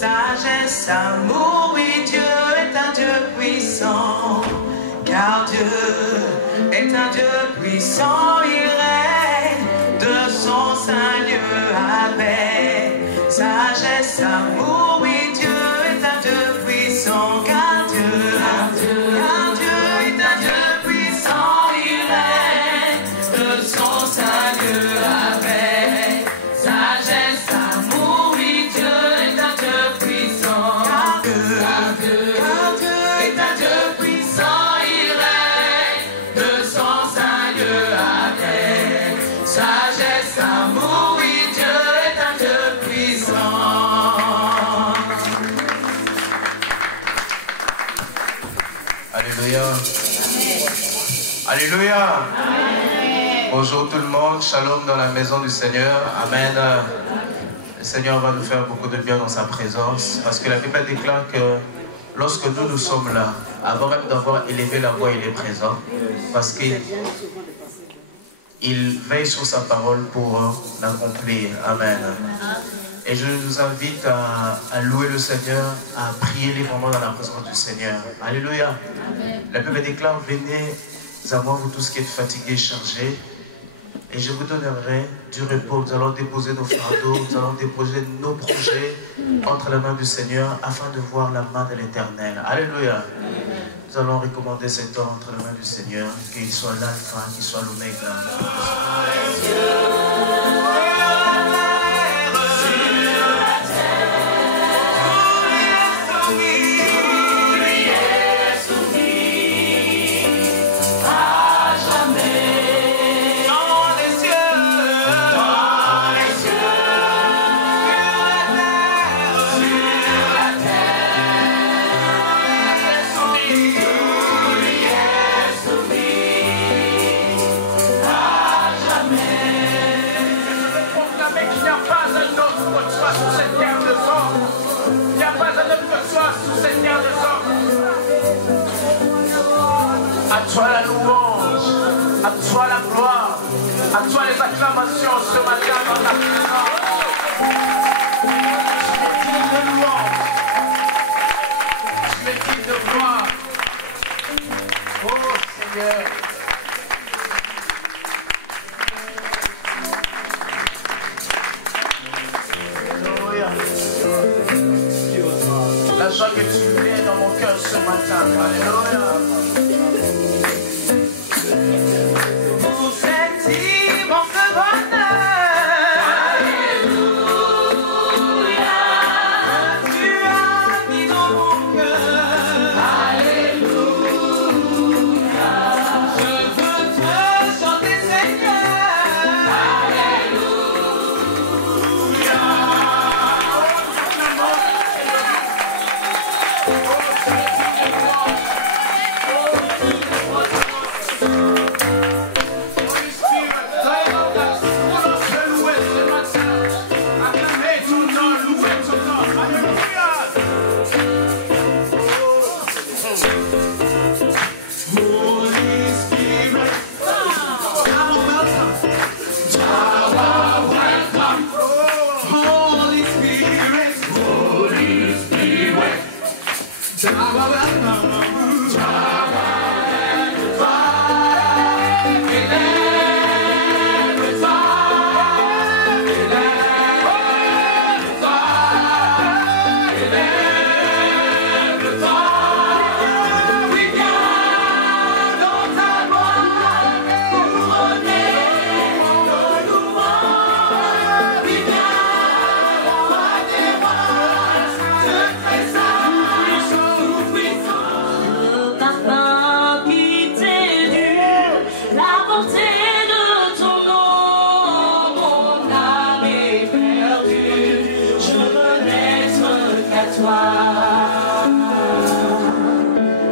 sagesse, amour, oui, Dieu est un Dieu puissant, car Dieu est un Dieu puissant, il règne de son saint lieu avec sagesse, amour, oui, Dieu est un Dieu puissant, car Dieu est un Dieu puissant, il règne de son saint lieu avec sagesse, amour, oui, Dieu est un Dieu puissant, car Dieu est un Dieu puissant, il règne de son saint lieu avec sagesse, amour, oui, Dieu est un Dieu puissant. Alléluia. Alléluia. Bonjour tout le monde, shalom dans la maison du Seigneur. Amen. Le Seigneur va nous faire beaucoup de bien dans sa présence, parce que la Bible déclare que lorsque nous sommes là, avant même d'avoir élevé la voix, il est présent, parce qu'il veille sur sa parole pour l'accomplir. Amen. Et je vous invite à louer le Seigneur, à prier librement dans la présence du Seigneur. Alléluia. La Bible déclare, venez à moi, vous tous qui êtes fatigués, chargés, et je vous donnerai du repos. Nous allons déposer nos fardeaux, nous allons déposer nos projets entre les mains du Seigneur afin de voir la main de l'Éternel. Alléluia. Nous allons recommander cet temps entre les mains du Seigneur, qu'il soit l'alpha, qu'il soit l'oméga. À toi la louange, à toi la gloire, à toi les acclamations ce matin dans ta présence. Tu es digne de louange, tu es digne de gloire. Oh Seigneur. Alléluia. La joie que tu mets dans mon cœur ce matin. Alléluia. Pour cet immense bonheur, alléluia, tu as mis dans mon cœur, alléluia, je veux te chanter Seigneur, alléluia.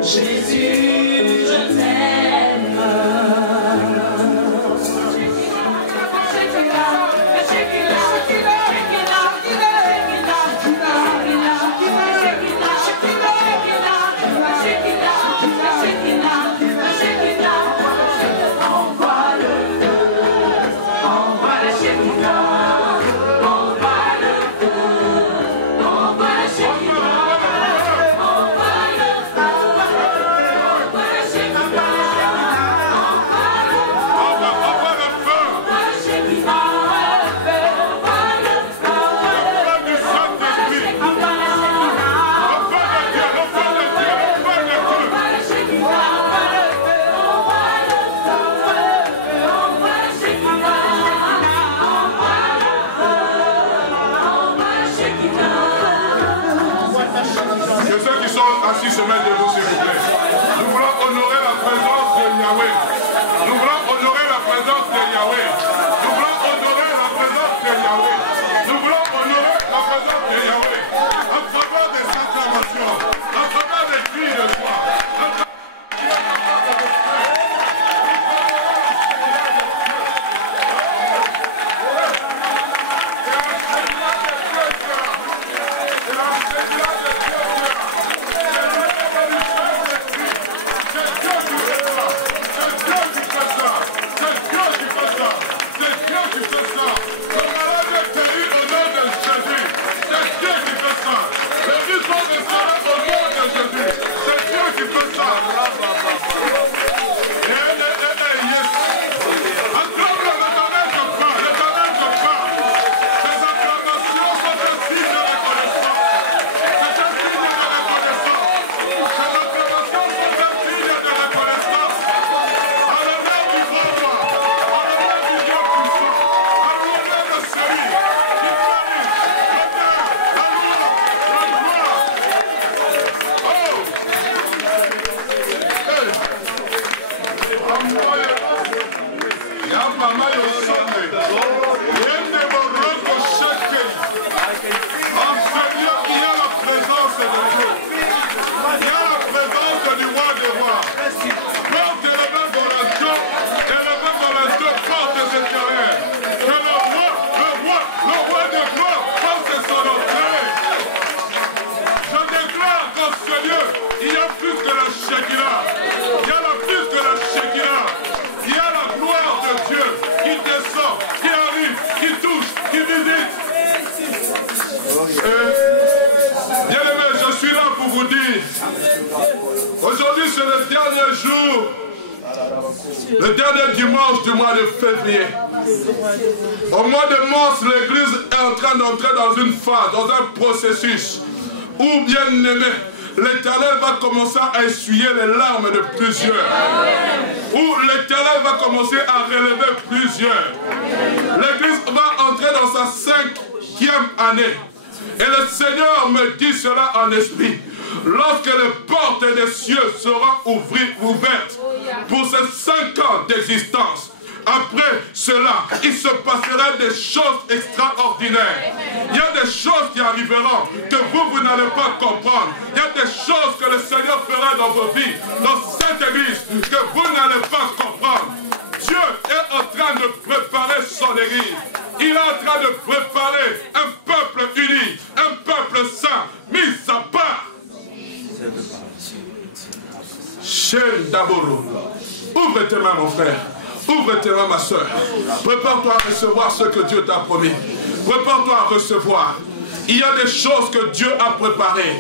Jésus, je t'aime. Envoie le feu, envoie le feu, envoie le feu. se mettre debout, s'il vous plaît. Nous voulons honorer la présence de Yahweh. Nous voulons honorer la présence de Yahweh. Nous voulons honorer la présence de Yahweh. Nous voulons honorer la présence de Yahweh. En faveur des acclamations, en faveur des cris de joie. Aujourd'hui, c'est le dernier jour, le dernier dimanche du mois de février. Au mois de mars, l'Église est en train d'entrer dans une phase, dans un processus où, bien aimé, l'Éternel va commencer à essuyer les larmes de plusieurs. Où l'Éternel va commencer à relever plusieurs. L'Église va entrer dans sa 5e année. Et le Seigneur me dit cela en esprit. Lorsque les portes des cieux seront ouvertes pour ces 5 ans d'existence, après cela, il se passera des choses extraordinaires. Il y a des choses qui arriveront que vous n'allez pas comprendre. Il y a des choses que le Seigneur fera dans vos vies, dans cette église, que vous n'allez pas comprendre. Dieu est en train de préparer son église. Il est en train de préparer un peuple uni, un peuple saint, mis à part. Chen Daboro, ouvre tes mains, mon frère. Ouvre tes mains, ma soeur. Prépare-toi à recevoir ce que Dieu t'a promis. Prépare-toi à recevoir. Il y a des choses que Dieu a préparées.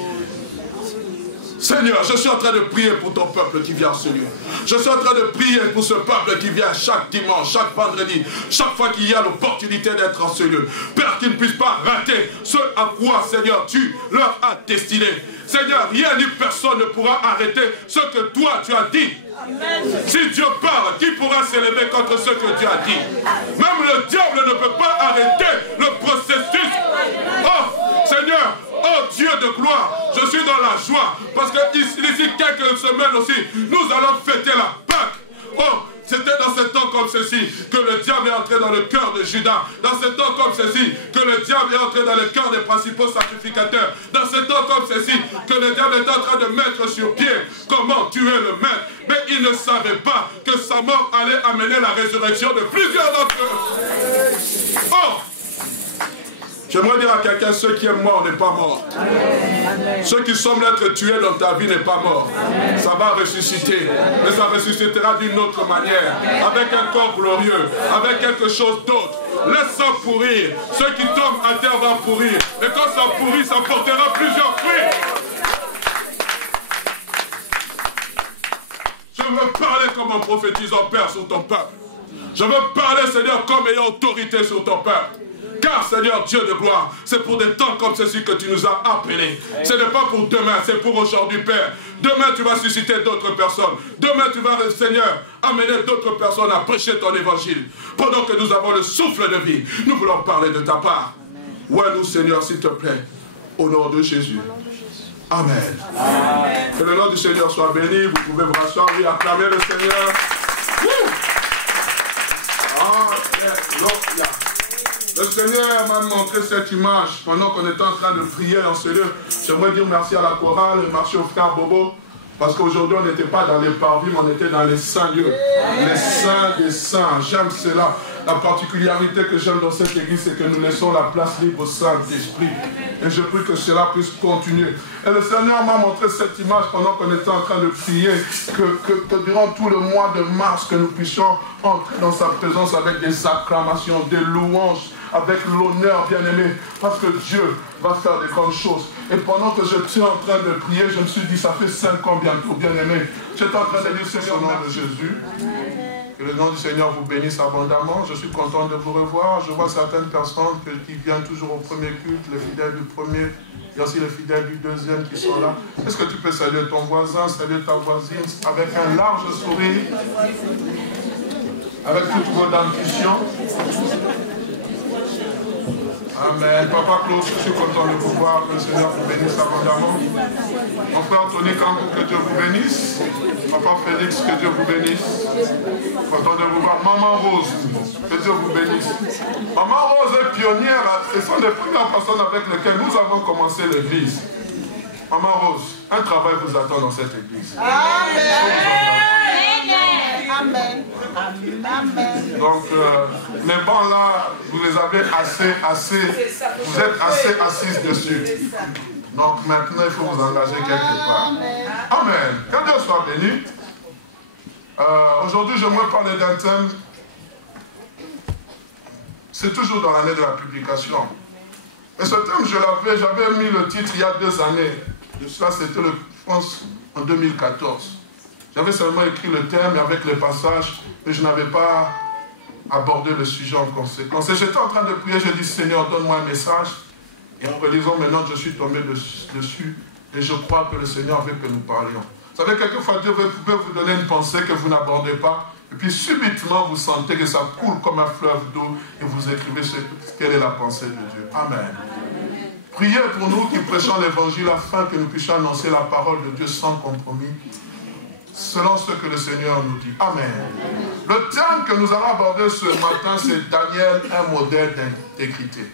Seigneur, je suis en train de prier pour ton peuple qui vient en ce lieu. Je suis en train de prier pour ce peuple qui vient chaque dimanche, chaque vendredi, chaque fois qu'il y a l'opportunité d'être en ce lieu. Père, qu'ils ne puissent pas rater ce à quoi, Seigneur, tu leur as destiné. Seigneur, rien ni personne ne pourra arrêter ce que toi tu as dit. Amen. Si Dieu parle, qui pourra s'élever contre ce que Dieu a dit? Même le diable ne peut pas arrêter le processus. Oh, Seigneur, oh Dieu de gloire, je suis dans la joie. Parce que d'ici quelques semaines aussi, nous allons fêter la Pâque. Oh, c'était dans ce temps comme ceci que le diable est entré dans le cœur de Judas. Dans ce temps comme ceci que le diable est entré dans le cœur des principaux sacrificateurs. Dans ce temps comme ceci que le diable est en train de mettre sur pied comment tuer le maître. Mais il ne savait pas que sa mort allait amener la résurrection de plusieurs d'entre eux. Oh! J'aimerais dire à quelqu'un, ceux qui aiment mort n'est pas mort. Amen. Ceux qui semblent être tués dans ta vie n'est pas mort. Amen. Ça va ressusciter. Mais ça ressuscitera d'une autre manière. Avec un corps glorieux. Avec quelque chose d'autre. Laisse ça pourrir. Ceux qui tombent à terre vont pourrir. Et quand ça pourrit, ça portera plusieurs fruits. Je veux parler comme un prophétisant, Père, sur ton peuple. Je veux parler, Seigneur, comme ayant autorité sur ton peuple. Car, Seigneur, Dieu de gloire, c'est pour des temps comme ceci que tu nous as appelés. Ce n'est pas pour demain, c'est pour aujourd'hui, Père. Demain, tu vas susciter d'autres personnes. Demain, tu vas, Seigneur, amener d'autres personnes à prêcher ton évangile. Pendant que nous avons le souffle de vie, nous voulons parler de ta part. Ouais, nous, Seigneur, s'il te plaît, au nom de Jésus. Amen. Amen. Que le nom du Seigneur soit béni. Vous pouvez vous rasseoir et acclamer le Seigneur. Le Seigneur m'a montré cette image pendant qu'on était en train de prier en ce lieu. J'aimerais dire merci à la chorale et merci au frère Bobo. Parce qu'aujourd'hui, on n'était pas dans les parvis, mais on était dans les saints lieux. Les saints des saints. J'aime cela. La particularité que j'aime dans cette église, c'est que nous laissons la place libre au Saint-Esprit. Et je prie que cela puisse continuer. Et le Seigneur m'a montré cette image pendant qu'on était en train de prier, que durant tout le mois de mars, que nous puissions entrer dans sa présence avec des acclamations, des louanges, avec l'honneur, bien-aimé, parce que Dieu va faire des grandes choses. Et pendant que j'étais en train de prier, je me suis dit, ça fait 5 ans bientôt, bien-aimé. J'étais en train de dire, Seigneur, au nom de Jésus, que le nom du Seigneur vous bénisse abondamment. Je suis content de vous revoir. Je vois certaines personnes qui viennent toujours au premier culte, les fidèles du premier, il y a aussi les fidèles du deuxième qui sont là. Est-ce que tu peux saluer ton voisin, saluer ta voisine, avec un large sourire, avec toutes vos dentitions? Amen. Papa Claude, je suis content de vous voir. Que le Seigneur vous bénisse abondamment. Mon frère Tony Kango, que Dieu vous bénisse. Papa Félix, que Dieu vous bénisse. Content de vous voir. Maman Rose, que Dieu vous bénisse. Maman Rose est pionnière. Ce sont les premières personnes avec lesquelles nous avons commencé l'église. Maman Rose, un travail vous attend dans cette église. Amen. Amen. Amen. Donc, les bancs là, vous les avez assez, vous êtes assez assises dessus. Donc maintenant, il faut vous engager quelque part. Amen. Que Dieu soit béni. Aujourd'hui, j'aimerais parler d'un thème. C'est toujours dans l'année de la publication. Et ce thème, j'avais mis le titre il y a 2 années. Ça, c'était, je pense, en 2014. J'avais seulement écrit le thème avec les passages, mais je n'avais pas abordé le sujet en conséquence. Et j'étais en train de prier, j'ai dit, Seigneur, donne-moi un message. Et en relisant maintenant, je suis tombé dessus. Et je crois que le Seigneur veut que nous parlions. Vous savez, quelquefois, Dieu peut vous donner une pensée que vous n'abordez pas. Et puis subitement, vous sentez que ça coule comme un fleuve d'eau. Et vous écrivez quelle est la pensée de Dieu. Amen. Priez pour nous qui prêchons l'évangile afin que nous puissions annoncer la parole de Dieu sans compromis, selon ce que le Seigneur nous dit. Amen. Le thème que nous allons aborder ce matin, c'est Daniel, un modèle d'intégrité.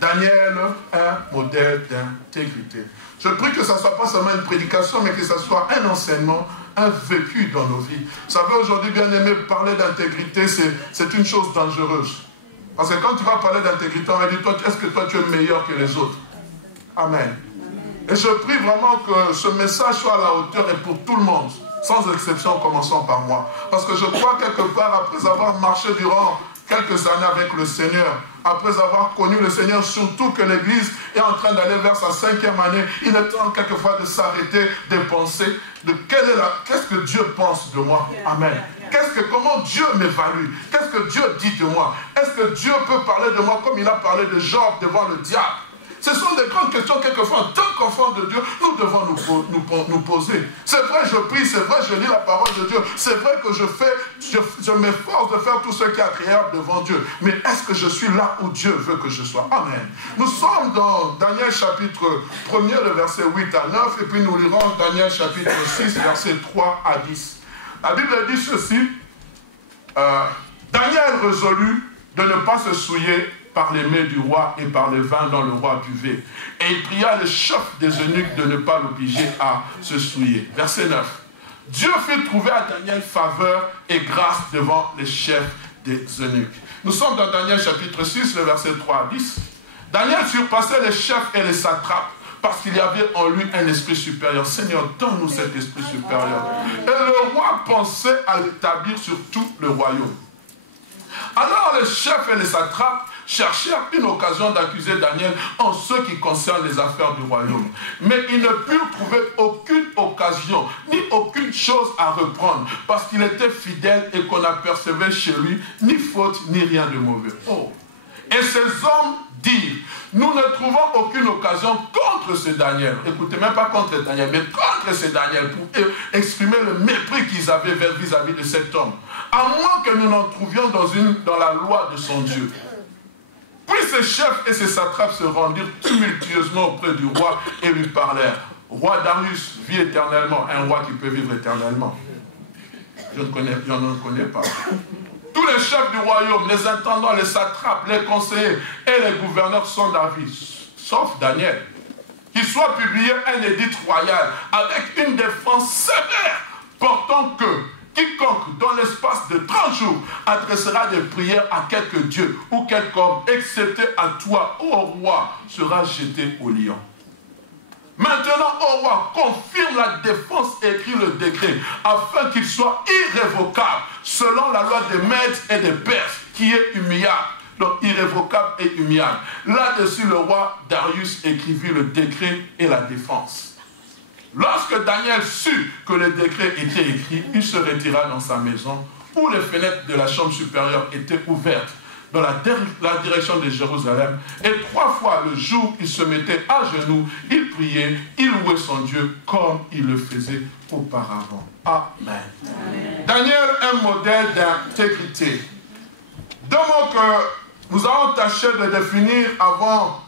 Daniel, un modèle d'intégrité. Je prie que ça ne soit pas seulement une prédication, mais que ce soit un enseignement, un vécu dans nos vies. Vous savez, aujourd'hui, bien aimé, parler d'intégrité, c'est une chose dangereuse. Parce que quand tu vas parler d'intégrité, on va dire, est-ce que toi tu es meilleur que les autres? Amen. Et je prie vraiment que ce message soit à la hauteur et pour tout le monde, sans exception, en commençant par moi. Parce que je crois quelque part, après avoir marché durant quelques années avec le Seigneur, après avoir connu le Seigneur, surtout que l'Église est en train d'aller vers sa 5e année, il est temps quelquefois de s'arrêter, de penser de qu'est-ce que Dieu pense de moi. Amen. Comment Dieu m'évalue? Qu'est-ce que Dieu dit de moi? Est-ce que Dieu peut parler de moi comme il a parlé de Job devant le diable? Ce sont des grandes questions, quelquefois, en tant qu'enfants de Dieu, nous devons nous poser. C'est vrai, je prie, c'est vrai, je lis la parole de Dieu. C'est vrai que je m'efforce de faire tout ce qui est agréable devant Dieu. Mais est-ce que je suis là où Dieu veut que je sois? Amen. Nous sommes dans Daniel chapitre 1er, le verset 8 à 9, et puis nous lirons Daniel chapitre 6, verset 3 à 10. La Bible dit ceci, Daniel résolut de ne pas se souiller par les mets du roi et par le vin dont le roi buvait. Et il pria le chef des eunuques de ne pas l'obliger à se souiller. Verset 9. Dieu fit trouver à Daniel faveur et grâce devant les chefs des eunuques. Nous sommes dans Daniel chapitre 6, le verset 3 à 10. Daniel surpassait les chefs et les satrapes parce qu'il y avait en lui un esprit supérieur. Seigneur, donne-nous cet esprit supérieur. Et le roi pensait à l'établir sur tout le royaume. Alors les chefs et les satrapes cherchèrent une occasion d'accuser Daniel en ce qui concerne les affaires du royaume. Mais ils ne purent trouver aucune occasion, ni aucune chose à reprendre, parce qu'il était fidèle et qu'on n'apercevait chez lui ni faute, ni rien de mauvais. Oh. Et ces hommes dirent, nous ne trouvons aucune occasion contre ce Daniel. Écoutez, même pas contre Daniel, mais contre ce Daniel, pour exprimer le mépris qu'ils avaient vis-à-vis de cet homme. À moins que nous n'en trouvions dans la loi de son Dieu. Puisse ses chefs et ses satrapes se rendirent tumultueusement auprès du roi et lui parlèrent. Roi Darius vit éternellement, un roi qui peut vivre éternellement. Je n'en connais pas. Tous les chefs du royaume, les intendants, les satrapes, les conseillers et les gouverneurs sont d'avis, sauf Daniel. Qu'il soit publié un édit royal avec une défense sévère, portant que quiconque, dans l'espace de 30 jours, adressera des prières à quelque dieu ou quelque homme, excepté à toi, ô roi, sera jeté au lion. Maintenant, ô roi, confirme la défense et écrit le décret, afin qu'il soit irrévocable, selon la loi des Mèdes et des Perses, qui est humiliable. Donc, irrévocable et humiliable. Là-dessus, le roi Darius écrivit le décret et la défense. Lorsque Daniel sut que le décret était écrit, il se retira dans sa maison, où les fenêtres de la chambre supérieure étaient ouvertes, dans la direction de Jérusalem. Et 3 fois le jour, il se mettait à genoux, il priait, il louait son Dieu comme il le faisait auparavant. Amen. Amen. Daniel, un modèle d'intégrité. 2 mots que nous avons tâché de définir avant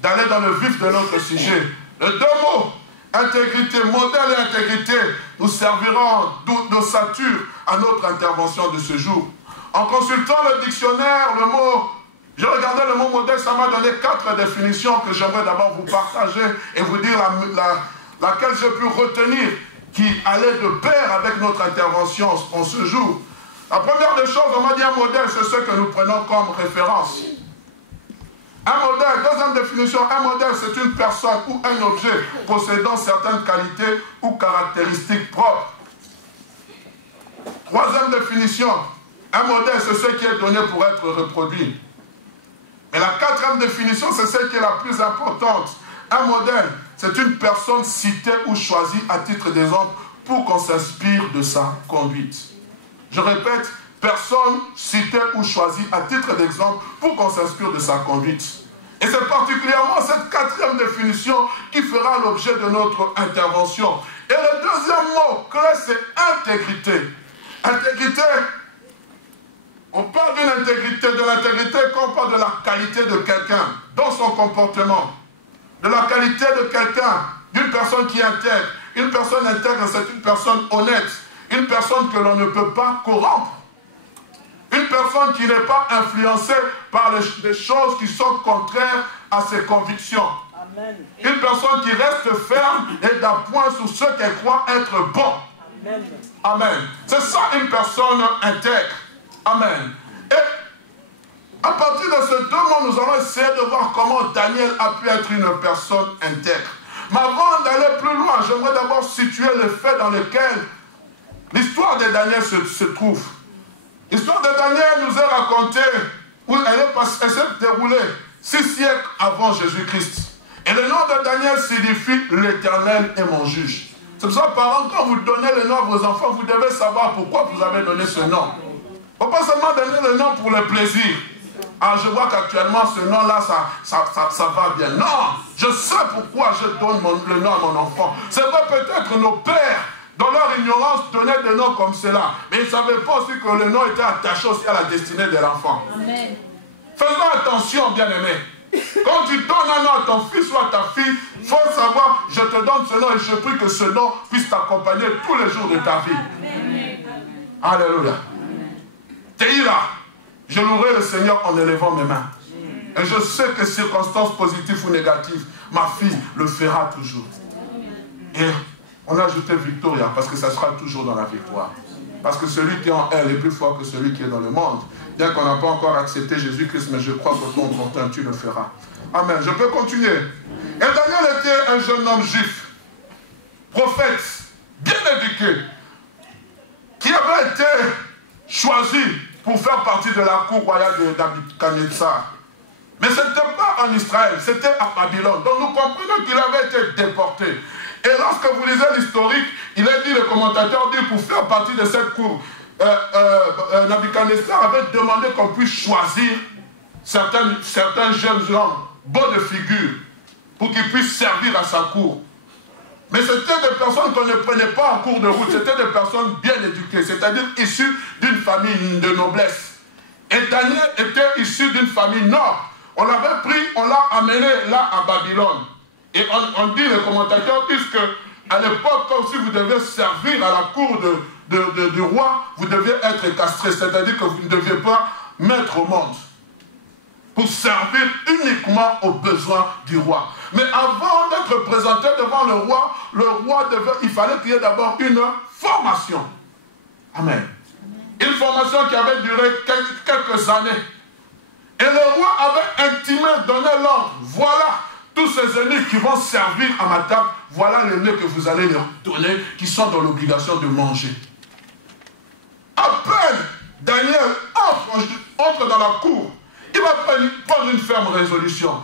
d'aller dans le vif de notre sujet. Les 2 mots, intégrité, modèle et intégrité, nous serviront d'ossature à notre intervention de ce jour. En consultant le dictionnaire, le mot, j'ai regardé le mot modèle, ça m'a donné 4 définitions que j'aimerais d'abord vous partager et vous dire laquelle j'ai pu retenir qui allait de pair avec notre intervention en ce jour. La première des choses, on m'a dit un modèle, c'est ce que nous prenons comme référence. Un modèle, deuxième définition, un modèle, c'est une personne ou un objet possédant certaines qualités ou caractéristiques propres. Troisième définition, un modèle, c'est ce qui est donné pour être reproduit. Et la 4e définition, c'est celle qui est la plus importante. Un modèle, c'est une personne citée ou choisie à titre d'exemple pour qu'on s'inspire de sa conduite. Je répète, personne citée ou choisie à titre d'exemple pour qu'on s'inspire de sa conduite. Et c'est particulièrement cette 4e définition qui fera l'objet de notre intervention. Et le deuxième mot clé, c'est intégrité. Intégrité, on parle d'une intégrité, de l'intégrité quand on parle de la qualité de quelqu'un dans son comportement. De la qualité de quelqu'un, d'une personne qui intègre. Une personne intègre, c'est une personne honnête. Une personne que l'on ne peut pas corrompre. Une personne qui n'est pas influencée par des choses qui sont contraires à ses convictions. Amen. Une personne qui reste ferme et d'appoint sur ce qu'elle croit être bon. Amen. Amen. C'est ça une personne intègre. Amen. Et à partir de ces 2 mots, nous allons essayer de voir comment Daniel a pu être une personne intègre. Mais avant d'aller plus loin, j'aimerais d'abord situer les faits dans lesquels l'histoire de Daniel se trouve. L'histoire de Daniel nous est racontée, où elle s'est déroulée 6 siècles avant Jésus-Christ. Et le nom de Daniel signifie l'Éternel est mon juge. C'est pour ça, parents, quand vous donnez le nom à vos enfants, vous devez savoir pourquoi vous avez donné ce nom. Il ne faut pas seulement donner le nom pour le plaisir. Ah, je vois qu'actuellement, ce nom-là, ça va bien. Non, je sais pourquoi je donne le nom à mon enfant. C'est vrai, peut-être nos pères, dans leur ignorance, donnaient des noms comme cela. Mais ils ne savaient pas aussi que le nom était attaché aussi à la destinée de l'enfant. Faisons attention, bien-aimés. Quand tu donnes un nom à ton fils ou à ta fille, il faut savoir, je te donne ce nom et je prie que ce nom puisse t'accompagner tous les jours de ta vie. Amen. Alléluia. Teira, je louerai le Seigneur en élevant mes mains. Et je sais que circonstances positives ou négatives, ma fille le fera toujours. Et on a ajouté Victoria, parce que ça sera toujours dans la victoire. Parce que celui qui est en elle est plus fort que celui qui est dans le monde. Bien qu'on n'a pas encore accepté Jésus-Christ, mais je crois que ton content, tu le feras. Amen. Je peux continuer. Et Daniel était un jeune homme juif, prophète, bien éduqué, qui avait été choisi pour faire partie de la cour royale de Nabuchodonosor. Mais ce n'était pas en Israël, c'était à Babylone. Donc nous comprenons qu'il avait été déporté. Et lorsque vous lisez l'historique, il est dit, le commentateur dit, pour faire partie de cette cour, Nabuchodonosor avait demandé qu'on puisse choisir certains jeunes hommes, beaux de figure, pour qu'ils puissent servir à sa cour. Mais c'était des personnes qu'on ne prenait pas en cours de route, c'était des personnes bien éduquées, c'est-à-dire issues d'une famille de noblesse. Et Daniel était issu d'une famille noble. On l'avait pris, on l'a amené là à Babylone. Et on dit, les commentateurs disent qu'à l'époque, comme si vous deviez servir à la cour du roi, vous deviez être castré. C'est-à-dire que vous ne deviez pas mettre au monde. Pour servir uniquement aux besoins du roi. Mais avant d'être présenté devant le roi il fallait qu'il y ait d'abord une formation. Amen. Une formation qui avait duré quelques années. Et le roi avait intimé, donné l'ordre. Voilà tous ces eunuques qui vont servir à ma table. Voilà les nœuds que vous allez leur donner, qui sont dans l'obligation de manger. À peine Daniel entre dans la cour, il va prendre une ferme résolution.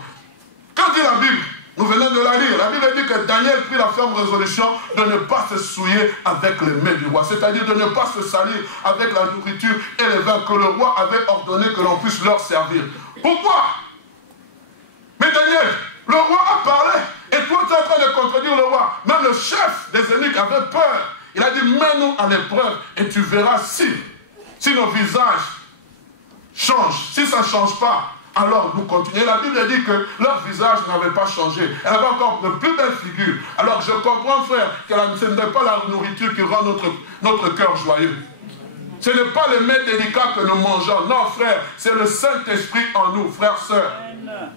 Quand dit la Bible, nous venons de la lire, la Bible dit que Daniel prit la ferme résolution de ne pas se souiller avec les mets du roi, c'est-à-dire de ne pas se salir avec la nourriture et les vins que le roi avait ordonné que l'on puisse leur servir. Pourquoi? Mais Daniel, le roi a parlé, et toi tu es en train de contredire le roi. Même le chef des eunuques avait peur. Il a dit, mets-nous à l'épreuve et tu verras si nos visages changent. Si ça ne change pas, alors nous continuons. La Bible dit que leur visage n'avait pas changé. Elle avait encore de plus belles figures. Alors je comprends, frère, que ce n'est pas la nourriture qui rend notre cœur joyeux. Ce n'est pas les mets délicats que nous mangeons. Non, frère, c'est le Saint-Esprit en nous, frères, sœurs.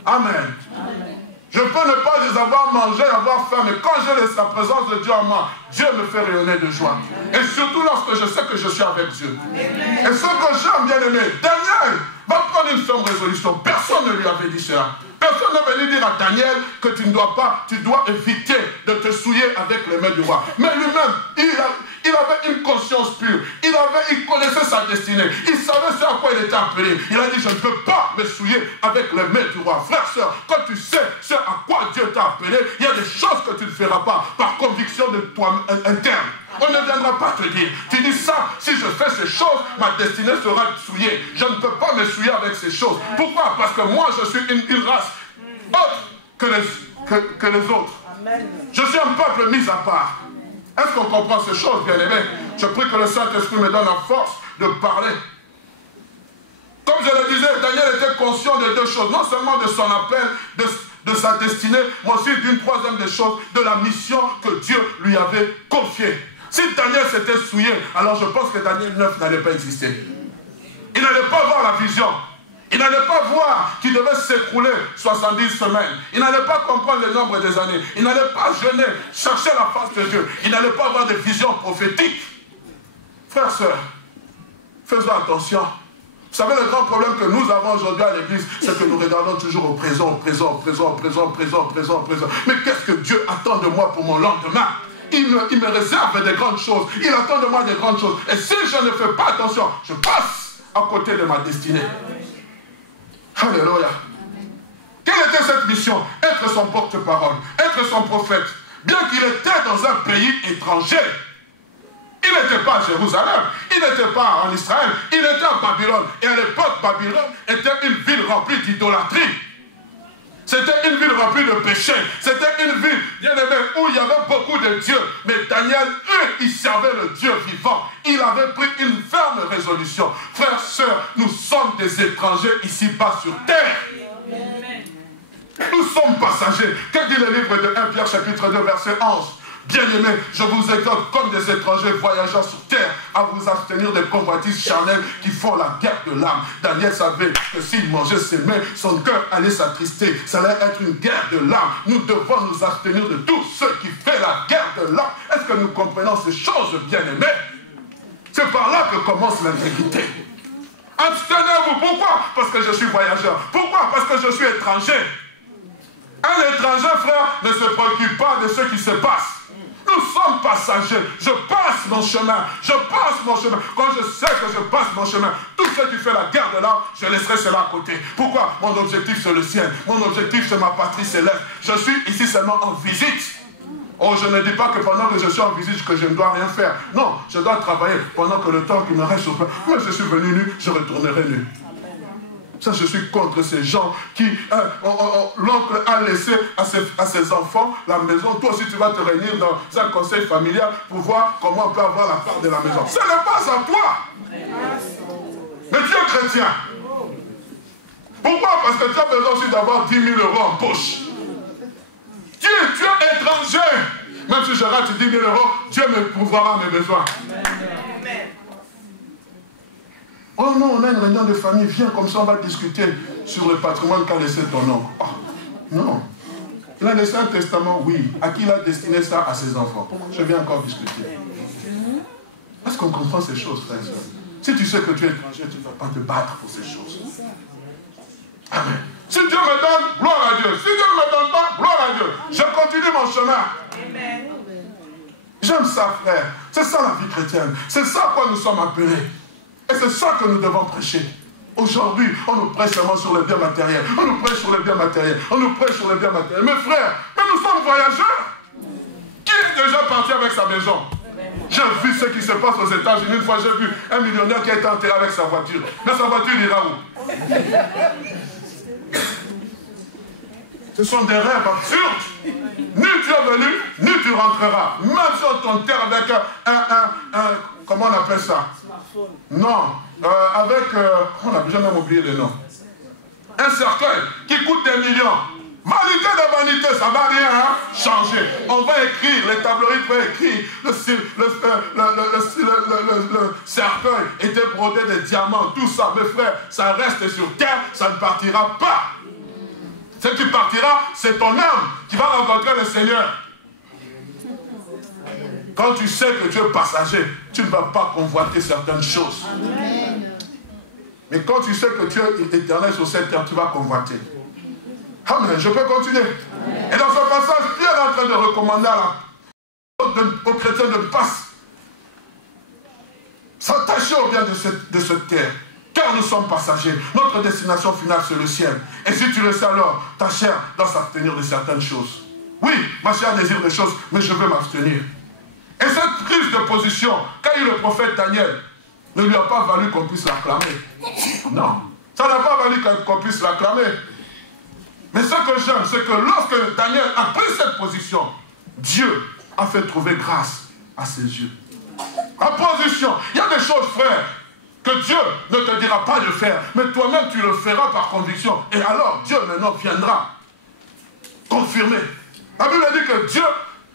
Amen. Amen. Je peux ne pas les avoir mangés, avoir faim, mais quand j'ai la présence de Dieu en moi, Dieu me fait rayonner de joie. Et surtout lorsque je sais que je suis avec Dieu. Et ce que j'aime bien aimé, Daniel va prendre une ferme résolution. Personne ne lui avait dit cela. Personne ne venait dire à Daniel que tu ne dois pas, tu dois éviter de te souiller avec les mains du roi. Mais lui-même, il avait une conscience pure. Il connaissait sa destinée. Il savait ce à quoi il était appelé. Il a dit, je ne peux pas me souiller avec les mains du roi. Frère, sœur, quand tu sais ce à quoi Dieu t'a appelé, il y a des choses que tu ne feras pas par conviction de toi interne. On ne viendra pas te dire, tu dis ça, si je fais ces choses, ma destinée sera souillée. Je ne peux pas me souiller avec ces choses. Pourquoi? Parce que moi, je suis une race autre que les autres. Je suis un peuple mis à part. Est-ce qu'on comprend ces choses, bien-aimés? Je prie que le Saint-Esprit me donne la force de parler. Comme je le disais, Daniel était conscient de deux choses. Non seulement de son appel, de sa destinée, mais aussi d'une troisième des choses, de la mission que Dieu lui avait confiée. Si Daniel s'était souillé, alors je pense que Daniel 9 n'allait pas exister. Il n'allait pas voir la vision. Il n'allait pas voir qu'il devait s'écrouler 70 semaines. Il n'allait pas comprendre le nombre des années. Il n'allait pas jeûner, chercher la face de Dieu. Il n'allait pas avoir des visions prophétiques. Frères, sœurs, faisons attention. Vous savez, le grand problème que nous avons aujourd'hui à l'église, c'est que nous regardons toujours au présent, au présent, au présent, au présent, au présent, au présent, au présent. Mais qu'est-ce que Dieu attend de moi pour mon lendemain? Il me réserve des grandes choses. Il attend de moi des grandes choses. Et si je ne fais pas attention, je passe à côté de ma destinée. Alléluia. Quelle était cette mission? Être son porte-parole, être son prophète. Bien qu'il était dans un pays étranger. Il n'était pas à Jérusalem, il n'était pas en Israël, il était à Babylone. Et à l'époque, Babylone était une ville remplie d'idolâtrie. C'était une ville remplie de péchés. C'était une ville, bien aimé, où il y avait beaucoup de dieux. Mais Daniel, eux, ils servaient le Dieu vivant. Il avait pris une ferme résolution. Frères, sœurs, nous sommes des étrangers ici-bas sur terre. Nous sommes passagers. Que dit le livre de 1 Pierre chapitre 2 verset 11? Bien-aimés, je vous exhorte comme des étrangers voyageant sur terre à vous abstenir des convoitises charnelles qui font la guerre de l'âme. Daniel savait que s'il mangeait ses mains, son cœur allait s'attrister. Ça allait être une guerre de l'âme. Nous devons nous abstenir de tout ce qui fait la guerre de l'âme. Est-ce que nous comprenons ces choses, bien-aimés? C'est par là que commence l'intégrité. Abstenez-vous. Pourquoi? Parce que je suis voyageur. Pourquoi? Parce que je suis étranger. Un étranger, frère, ne se préoccupe pas de ce qui se passe. Nous sommes passagers. Je passe mon chemin. Je passe mon chemin. Quand je sais que je passe mon chemin, tout ce qui fait la guerre de l'âme, je laisserai cela à côté. Pourquoi? Mon objectif, c'est le ciel. Mon objectif, c'est ma patrie céleste. Je suis ici seulement en visite. Oh, je ne dis pas que pendant que je suis en visite, que je ne dois rien faire. Non, je dois travailler pendant que le temps qui me reste au pain. Moi, je suis venu nu, je retournerai nu. Ça, je suis contre ces gens qui, l'oncle a laissé à ses enfants la maison. Toi aussi, tu vas te réunir dans un conseil familial pour voir comment on peut avoir la part de la maison. Ce n'est pas à toi. Mais tu es chrétien. Pourquoi? Parce que tu as besoin aussi d'avoir 10 000 euros en poche. Tu es étranger. Même si je rate 10 000 euros, Dieu me pourvoira mes besoins. Amen. Oh non, on a une réunion de famille, viens comme ça, on va discuter sur le patrimoine qu'a laissé ton oncle. Oh, non. Il a laissé un testament, oui. À qui il a destiné ça? À ses enfants. Je viens encore discuter. Est-ce qu'on comprend ces choses, frères et sœurs? Si tu sais que tu es étranger, tu ne vas pas te battre pour ces choses. Amen. Si Dieu me donne, gloire à Dieu. Si Dieu ne me donne pas, gloire à Dieu. Je continue mon chemin. Amen. J'aime ça, frère. C'est ça la vie chrétienne. C'est ça à quoi nous sommes appelés. Et c'est ça que nous devons prêcher. Aujourd'hui, on nous prêche seulement sur le bien matériel. On nous prêche sur le bien matériel. On nous prêche sur le bien matériel. Mes frères, mais nous sommes voyageurs. Qui est déjà parti avec sa maison? J'ai vu ce qui se passe aux États-Unis. Une fois, j'ai vu un millionnaire qui a été enterré avec sa voiture. Mais sa voiture ira où? Ce sont des rêves absurdes. Ni tu es venu, ni tu rentreras. Même si on t'enterre avec comment on appelle ça? Non, avec, on a jamais oublié le nom. Un cercueil qui coûte des millions. Vanité de vanité, ça ne va rien changer. On va écrire, les tabloïds vont écrire, le cercueil était brodé de diamants, tout ça. Mes frères, ça reste sur terre, ça ne partira pas. Ce qui partira, c'est ton âme qui va rencontrer le Seigneur. Quand tu sais que tu es passager, tu ne vas pas convoiter certaines choses. Amen. Mais quand tu sais que tu es éternel sur cette terre, tu vas convoiter. Amen. Je peux continuer. Amen. Et dans ce passage, Pierre est en train de recommander aux chrétiens de ne pas s'attacher au bien de cette terre. Car nous sommes passagers. Notre destination finale, c'est le ciel. Et si tu le sais alors, ta chair doit s'abstenir de certaines choses. Oui, ma chair désire des choses, mais je veux m'abstenir. Et cette prise de position, qu'a eu le prophète Daniel, ne lui a pas valu qu'on puisse l'acclamer. Non, ça n'a pas valu qu'on puisse l'acclamer. Mais ce que j'aime, c'est que lorsque Daniel a pris cette position, Dieu a fait trouver grâce à ses yeux. La position, il y a des choses, frère, que Dieu ne te dira pas de faire, mais toi-même tu le feras par conviction. Et alors Dieu maintenant viendra confirmer. La Bible dit que Dieu,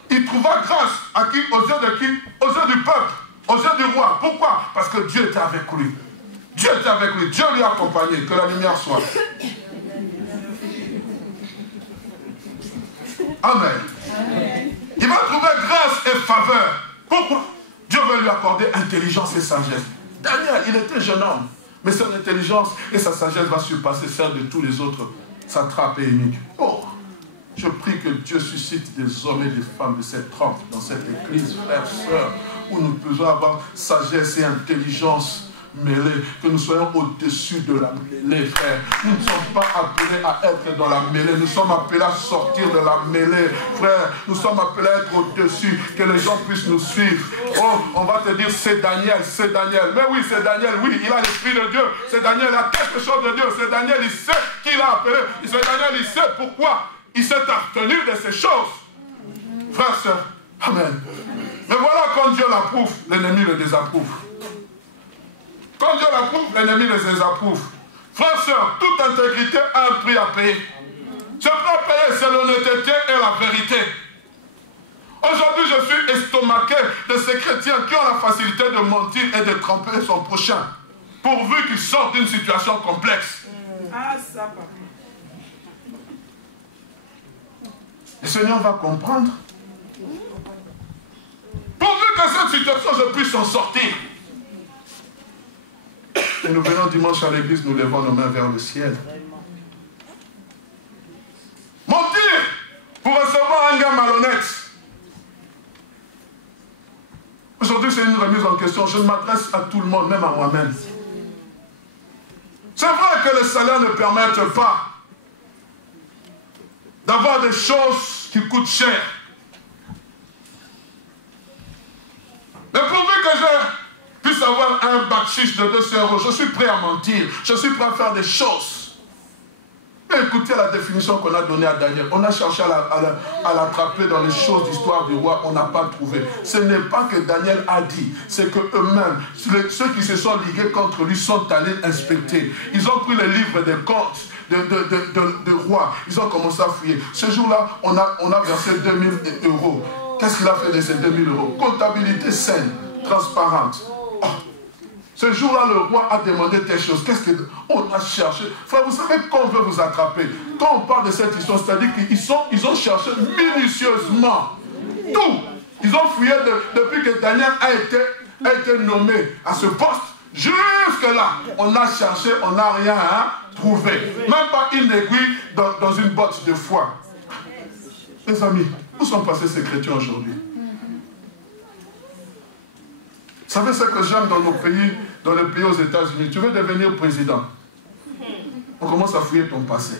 il trouva grâce à qui? Aux yeux de qui? Aux yeux du peuple, aux yeux du roi. Pourquoi? Parce que Dieu était avec lui. Dieu était avec lui, Dieu lui a accompagné. Que la lumière soit. Amen. Amen. Il va trouver grâce et faveur. Pourquoi? Dieu va lui accorder intelligence et sagesse. Daniel, il était jeune homme, mais son intelligence et sa sagesse va surpasser celle de tous les autres satrapes et eunuques. Oh, je prie que Dieu suscite des hommes et des femmes de cette trempe dans cette église, frères, sœurs, où nous pouvons avoir sagesse et intelligence mêlée, que nous soyons au-dessus de la mêlée, frère. Nous ne sommes pas appelés à être dans la mêlée, nous sommes appelés à sortir de la mêlée, frère. Nous sommes appelés à être au-dessus, que les gens puissent nous suivre. Oh, on va te dire, c'est Daniel, c'est Daniel. Mais oui, c'est Daniel, oui, il a l'esprit de Dieu. C'est Daniel, il a quelque chose de Dieu. C'est Daniel, il sait qui l'a appelé. C'est Daniel, il sait pourquoi il s'est abstenu de ces choses. Frère, sœur, amen. Mais voilà, quand Dieu l'approuve, l'ennemi le désapprouve. Quand Dieu l'approuve, l'ennemi les désapprouve. Frère, sœur, toute intégrité a un prix à payer. Ce prix à payer, c'est l'honnêteté et la vérité. Aujourd'hui, je suis estomaqué de ces chrétiens qui ont la facilité de mentir et de tromper son prochain, pourvu qu'il sorte d'une situation complexe. Ah, ça, papa. Le Seigneur va comprendre. Pourvu que cette situation, je puisse en sortir. Et nous venons dimanche à l'église, nous levons nos mains vers le ciel. Mentir pour recevoir un gars malhonnête. Aujourd'hui, c'est une remise en question. Je m'adresse à tout le monde, même à moi-même. C'est vrai que les salaires ne permettent pas d'avoir des choses qui coûtent cher. Mais pourvu que je puisse avoir un bac-chiche de 200 €, je suis prêt à mentir, je suis prêt à faire des choses. Mais écoutez la définition qu'on a donnée à Daniel. On a cherché à l'attraper dans les choses d'histoire du roi, on n'a pas trouvé. Ce n'est pas que Daniel a dit, c'est qu'eux-mêmes, ceux qui se sont ligués contre lui sont allés inspecter. Ils ont pris les livres des comptes, de rois. Ils ont commencé à fouiller. Ce jour-là, on a versé 2000 euros. Qu'est-ce qu'il a fait de ces 2000 euros? Comptabilité saine, transparente. Oh. Ce jour-là, le roi a demandé telle chose. Qu'est-ce qu'on a cherché? Frère, vous savez, quand on veut vous attraper, quand on parle de cette histoire, c'est-à-dire qu'ils ont cherché minutieusement tout. Ils ont fouillé depuis que Daniel a été nommé à ce poste. Jusque-là, on a cherché, on n'a rien trouvé. Même pas une aiguille dans une botte de foin. Les amis, où sont passés ces chrétiens aujourd'hui? Vous savez ce que j'aime dans nos pays, dans les pays aux États-Unis? Tu veux devenir président. On commence à fouiller ton passé.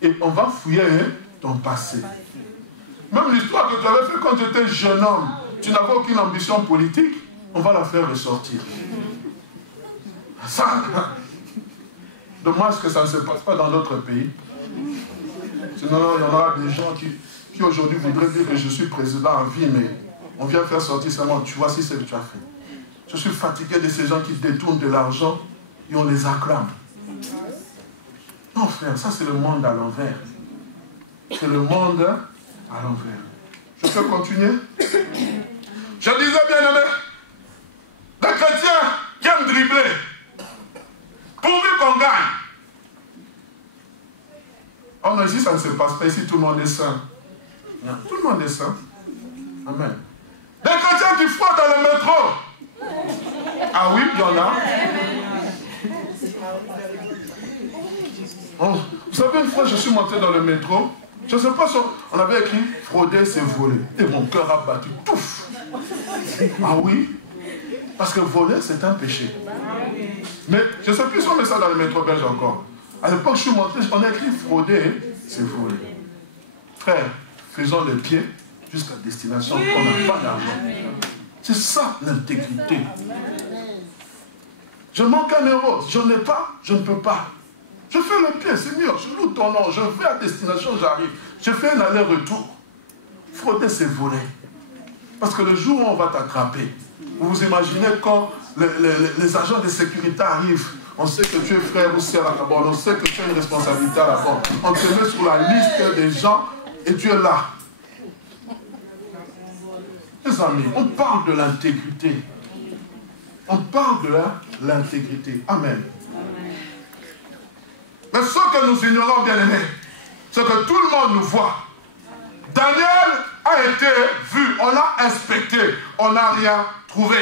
Et on va fouiller ton passé. Même l'histoire que tu avais fait quand tu étais jeune homme, tu n'avais aucune ambition politique, on va la faire ressortir. Ça, dommage que ça ne se passe pas dans notre pays. Sinon, il y en aura des gens qui aujourd'hui voudraient dire que je suis président à vie, mais on vient faire sortir seulement, tu vois si c'est ce que tu as fait. Je suis fatigué de ces gens qui détournent de l'argent et on les acclame. Non frère, ça c'est le monde à l'envers. C'est le monde à l'envers. Je peux continuer? Je disais bien aimé, des chrétiens qui aiment dribbler, pourvu qu'on gagne. Oh non, ici ça ne se passe pas, ici tout le monde est saint. Tout le monde est saint. Amen. Des chrétiens qui frottent dans le métro. Ah oui, il y en a. Oh, vous savez, une fois je suis monté dans le métro, je ne sais pas si on avait écrit frauder c'est voler. Et mon cœur a battu. Pouf. Ah oui. Parce que voler c'est un péché. Mais je ne sais plus si on met ça dans le métro belge encore. À l'époque je suis monté, on a écrit frauder c'est voler. Frère, faisons le pied jusqu'à destination, on n'a pas d'argent. C'est ça l'intégrité. Je manque un euro, je n'en ai pas, je ne peux pas. Je fais le pied, Seigneur, je loue ton nom, je vais à destination, j'arrive. Je fais un aller-retour. Frauder, c'est voler. Parce que le jour où on va t'attraper, vous vous imaginez quand les agents de sécurité arrivent, on sait que tu es frère ou sœur à la banque, on sait que tu as une responsabilité à la banque. On te met sur la liste des gens et tu es là. Les amis, on parle de l'intégrité. On parle de l'intégrité. Amen. Mais ce que nous ignorons, bien aimés, c'est que tout le monde nous voit. Daniel a été vu, on l'a inspecté, on n'a rien trouvé.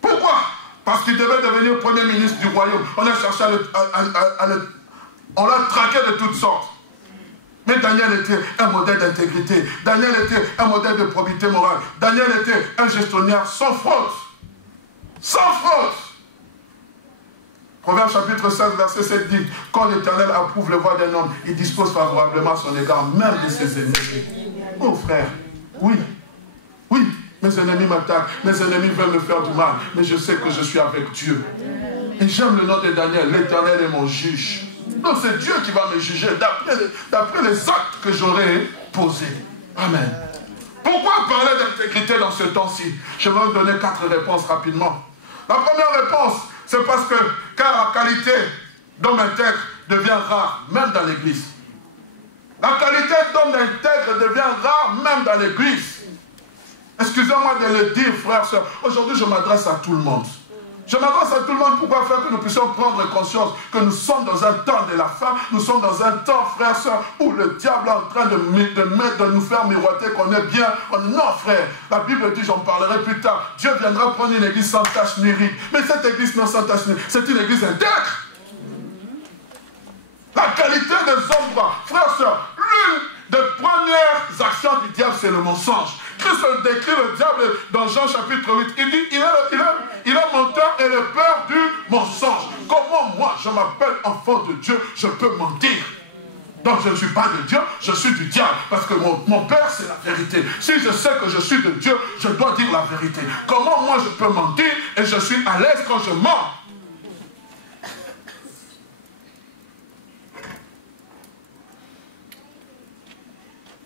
Pourquoi? Parce qu'il devait devenir premier ministre du royaume. On a cherché on l'a traqué de toutes sortes. Mais Daniel était un modèle d'intégrité. Daniel était un modèle de probité morale. Daniel était un gestionnaire sans faute. Sans faute. Proverbe chapitre 16, verset 7 dit, quand l'Éternel approuve les voies d'un homme, il dispose favorablement à son égard, même de ses ennemis. Oh frère, oui, oui, mes ennemis m'attaquent, mes ennemis veulent me faire du mal, mais je sais que je suis avec Dieu. Et j'aime le nom de Daniel, l'Éternel est mon juge. Donc c'est Dieu qui va me juger d'après les actes que j'aurai posés. Amen. Pourquoi parler d'intégrité dans ce temps-ci? Je vais vous donner 4 réponses rapidement. La première réponse, c'est parce que car la qualité d'homme intègre devient rare, même dans l'église. La qualité d'homme intègre devient rare, même dans l'église. Excusez-moi de le dire, frères, sœurs. Aujourd'hui, je m'adresse à tout le monde. Je m'adresse à tout le monde. Pourquoi faire que nous puissions prendre conscience que nous sommes dans un temps de la fin. Nous sommes dans un temps, frères, sœurs, où le diable est en train de nous faire miroiter qu'on est bien. Non, frère. La Bible dit, j'en parlerai plus tard. Dieu viendra prendre une église sans tache ni ride. Mais cette église non sans tache ni ride, c'est une église intègre. La qualité des hommes, frères, sœurs, l'une des premières actions du diable, c'est le mensonge. Christ décrit le diable dans Jean chapitre 8. Il dit, il est menteur et le père du mensonge. Comment moi, je m'appelle enfant de Dieu, je peux mentir? Donc je ne suis pas de Dieu, je suis du diable. Parce que mon père, c'est la vérité. Si je sais que je suis de Dieu, je dois dire la vérité. Comment moi, je peux mentir et je suis à l'aise quand je mens?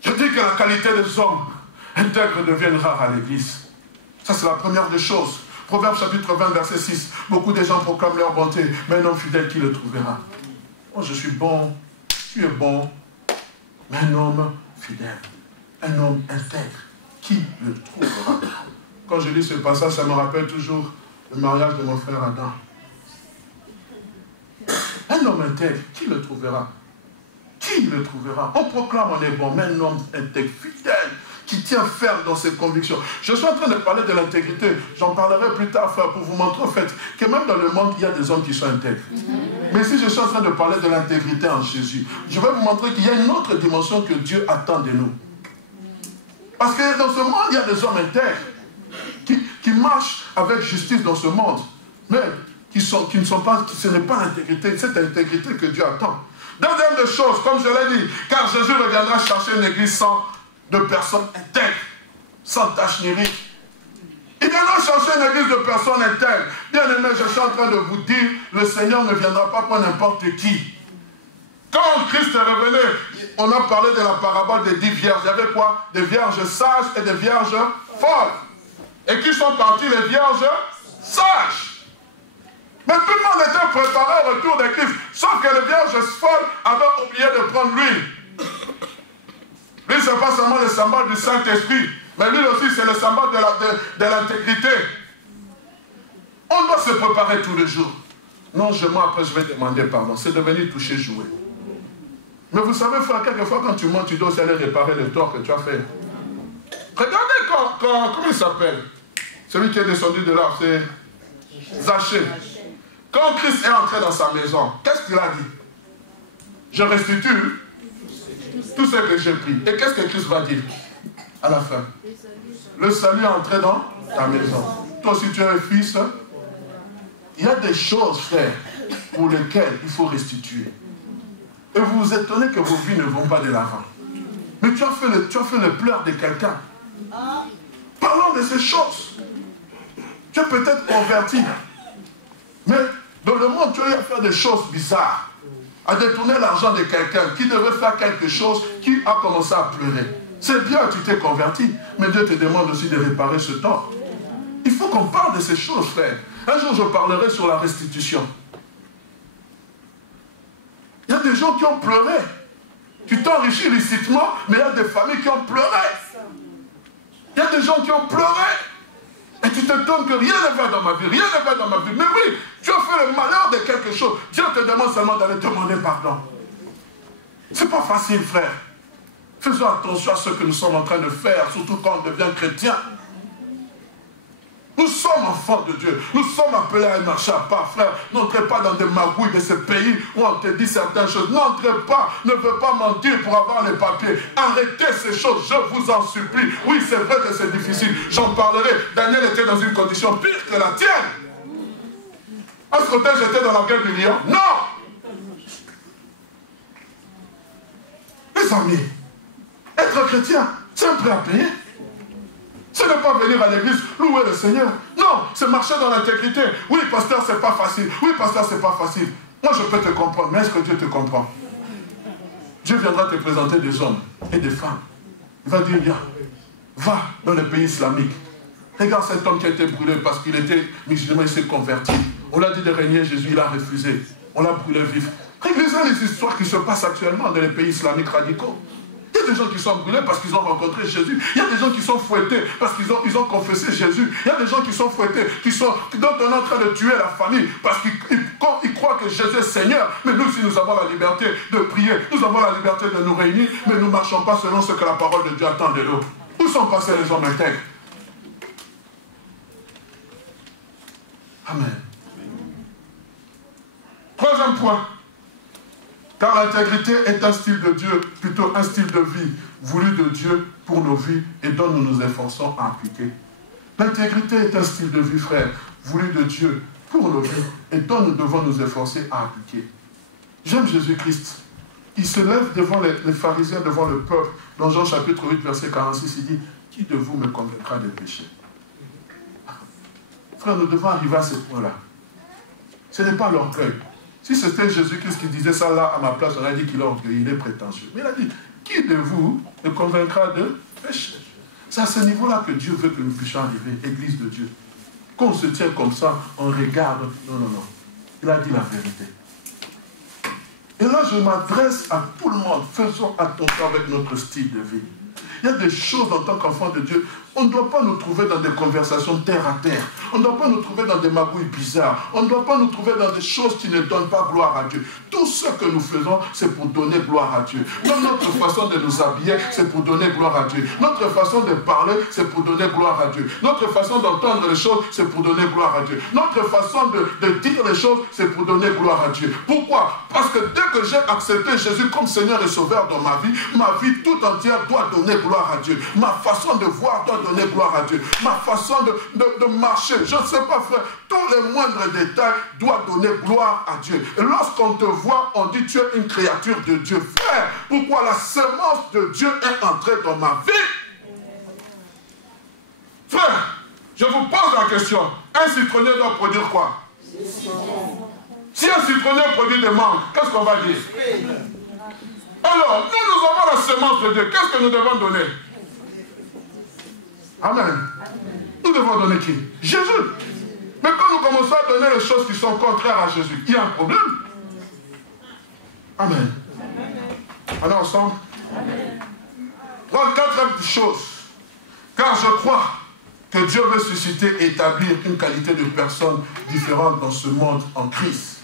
Je dis que la qualité des hommes intègres devient rare à l'église. Ça, c'est la première des choses. Proverbe chapitre 20, verset 6. Beaucoup de gens proclament leur bonté, mais un homme fidèle, qui le trouvera? Oh, je suis bon, tu es bon, mais un homme fidèle, un homme intègre, qui le trouvera? Quand je lis ce passage, ça me rappelle toujours le mariage de mon frère Adam. Un homme intègre, qui le trouvera? Qui le trouvera? On proclame, on est bon, mais un homme intègre, fidèle, qui tient ferme dans ses convictions. Je suis en train de parler de l'intégrité. J'en parlerai plus tard, frère, pour vous montrer en fait que même dans le monde, il y a des hommes qui sont intègres. Mais si je suis en train de parler de l'intégrité en Jésus, je vais vous montrer qu'il y a une autre dimension que Dieu attend de nous. Parce que dans ce monde, il y a des hommes intègres qui marchent avec justice dans ce monde, mais ce n'est pas l'intégrité, cette intégrité que Dieu attend. Deuxième des choses, comme je l'ai dit, car Jésus reviendra chercher une église sans de personnes intègres, sans tache ni ride. Il viendra chercher une église de personnes intègres. Bien aimé, je suis en train de vous dire, le Seigneur ne viendra pas pour n'importe qui. Quand Christ est revenu, on a parlé de la parabole des 10 vierges. Il y avait quoi? Des vierges sages et des vierges folles. Et qui sont partis? Les vierges sages. Mais tout le monde était préparé au retour de Christ. Sauf que les vierges folles avaient oublié de prendre l'huile. Lui, ce n'est pas seulement le symbole du Saint-Esprit, mais lui aussi, c'est le symbole de l'intégrité. On doit se préparer tous les jours. Non, après, je vais demander pardon. C'est devenu toucher, jouer. Mais vous savez, frère, quelquefois, quand tu montes, tu dois aussi aller réparer le tort que tu as fait. Regardez comment il s'appelle. Celui qui est descendu de là, c'est Zachée. Quand Christ est entré dans sa maison, qu'est-ce qu'il a dit? Je restitue tout ce que j'ai pris. Et qu'est-ce que Christ va dire à la fin? Le salut est entré dans ta maison. Toi, si tu es un fils, il y a des choses, frère, pour lesquelles il faut restituer. Et vous vous étonnez que vos vies ne vont pas de l'avant. Mais tu as fait le pleur de quelqu'un. Parlons de ces choses. Tu es peut-être converti. Mais dans le monde, tu as eu à faire des choses bizarres. À détourner l'argent de quelqu'un qui devait faire quelque chose, qui a commencé à pleurer. C'est bien, tu t'es converti, mais Dieu te demande aussi de réparer ce tort. Il faut qu'on parle de ces choses, frère. Un jour, je parlerai sur la restitution. Il y a des gens qui ont pleuré. Tu t'enrichis illicitement, mais il y a des familles qui ont pleuré. Il y a des gens qui ont pleuré. Et tu te donnes que rien ne va dans ma vie, rien ne va dans ma vie. Mais oui, tu as fait le malheur de quelque chose. Dieu te demande seulement d'aller demander pardon. C'est pas facile, frère. Faisons attention à ce que nous sommes en train de faire, surtout quand on devient chrétien. Nous sommes enfants de Dieu. Nous sommes appelés à marcher à part, frère. N'entrez pas dans des magouilles de ce pays où on te dit certaines choses. N'entrez pas, ne veux pas mentir pour avoir les papiers. Arrêtez ces choses, je vous en supplie. Oui, c'est vrai que c'est difficile. J'en parlerai. Daniel était dans une condition pire que la tienne. Est-ce que j'étais dans la guerre du lion? Non! Les amis, être chrétien, c'est un prêt à payer. Ce n'est pas venir à l'église louer le Seigneur. Non, c'est marcher dans l'intégrité. Oui, pasteur, c'est pas facile. Oui, pasteur, c'est pas facile. Moi, je peux te comprendre, mais est-ce que Dieu te comprend? Dieu viendra te présenter des hommes et des femmes. Il va dire, viens, va dans le pays islamique. Regarde cet homme qui a été brûlé parce qu'il était musulman, il s'est converti. On l'a dit de régner Jésus, il a refusé. On l'a brûlé vif. Regardez les histoires qui se passent actuellement dans les pays islamiques radicaux. Il y a des gens qui sont brûlés parce qu'ils ont rencontré Jésus. Il y a des gens qui sont fouettés parce qu'ils ont confessé Jésus. Il y a des gens qui sont fouettés, dont on est en train de tuer la famille parce qu'ils croient que Jésus est Seigneur. Mais nous, si nous avons la liberté de prier, nous avons la liberté de nous réunir, mais nous ne marchons pas selon ce que la parole de Dieu attend de nous. Où sont passés les hommes intègres? Amen. Troisième point. Car l'intégrité est un style de Dieu, plutôt un style de vie, voulu de Dieu pour nos vies et dont nous nous efforçons à appliquer. L'intégrité est un style de vie, frère, voulu de Dieu pour nos vies et dont nous devons nous efforcer à appliquer. J'aime Jésus-Christ. Il se lève devant les pharisiens, devant le peuple. Dans Jean chapitre 8, verset 46, il dit, « Qui de vous me convaincra des péchés ?» Frère, nous devons arriver à ce point-là. Ce n'est pas l'orgueil. Si c'était Jésus-Christ qui disait ça là à ma place, on aurait dit qu'il est orgueilleux, il est prétentieux. Mais il a dit, qui de vous me convaincra de péché? C'est à ce niveau-là que Dieu veut que nous puissions arriver, Église de Dieu. Quand on se tient comme ça, on regarde. Non, non, non. Il a dit la vérité. Et là, je m'adresse à tout le monde. Faisons attention avec notre style de vie. Il y a des choses en tant qu'enfant de Dieu. On ne doit pas nous trouver dans des conversations terre à terre. On ne doit pas nous trouver dans des magouilles bizarres. On ne doit pas nous trouver dans des choses qui ne donnent pas gloire à Dieu. Tout ce que nous faisons, c'est pour donner gloire à Dieu. Même notre façon de nous habiller, c'est pour donner gloire à Dieu. Notre façon de parler, c'est pour donner gloire à Dieu. Notre façon d'entendre les choses, c'est pour donner gloire à Dieu. Notre façon de dire les choses, c'est pour donner gloire à Dieu. Pourquoi? Parce que dès que j'ai accepté Jésus comme Seigneur et Sauveur dans ma vie tout entière doit donner gloire à Dieu. Ma façon de voir doit donner gloire à Dieu. Ma façon de marcher, je ne sais pas, frère, tous les moindres détails doivent donner gloire à Dieu. Et lorsqu'on te voit, on dit tu es une créature de Dieu. Frère, pourquoi la semence de Dieu est entrée dans ma vie? Frère, je vous pose la question. Un citronnier doit produire quoi? Si un citronnier produit des mangues, qu'est-ce qu'on va dire? Alors, nous avons la semence de Dieu. Qu'est-ce que nous devons donner? Amen. Nous devons donner qui? Jésus. Mais quand nous commençons à donner les choses qui sont contraires à Jésus, il y a un problème. Amen. On est ensemble? Quatrième chose. Car je crois que Dieu veut susciter et établir une qualité de personnes différentes dans ce monde en crise.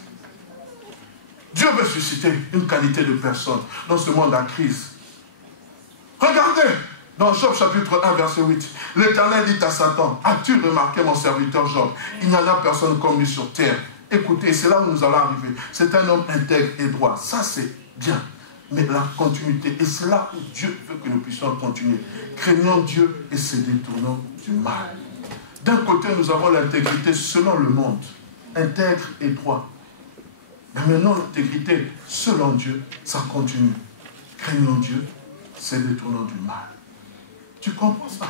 Dieu veut susciter une qualité de personnes dans ce monde en crise. Regardez, dans Job chapitre 1 verset 8, l'Éternel dit à Satan, as-tu remarqué mon serviteur Job? Il n'y en a personne comme lui sur terre. Écoutez, c'est là où nous allons arriver. C'est un homme intègre et droit. Ça c'est bien. Mais la continuité, et c'est là où Dieu veut que nous puissions continuer. Craignons Dieu et se détournons du mal. D'un côté, nous avons l'intégrité selon le monde, intègre et droit. Mais maintenant, l'intégrité selon Dieu, ça continue. Craignons Dieu, se détournons du mal. Tu comprends ça?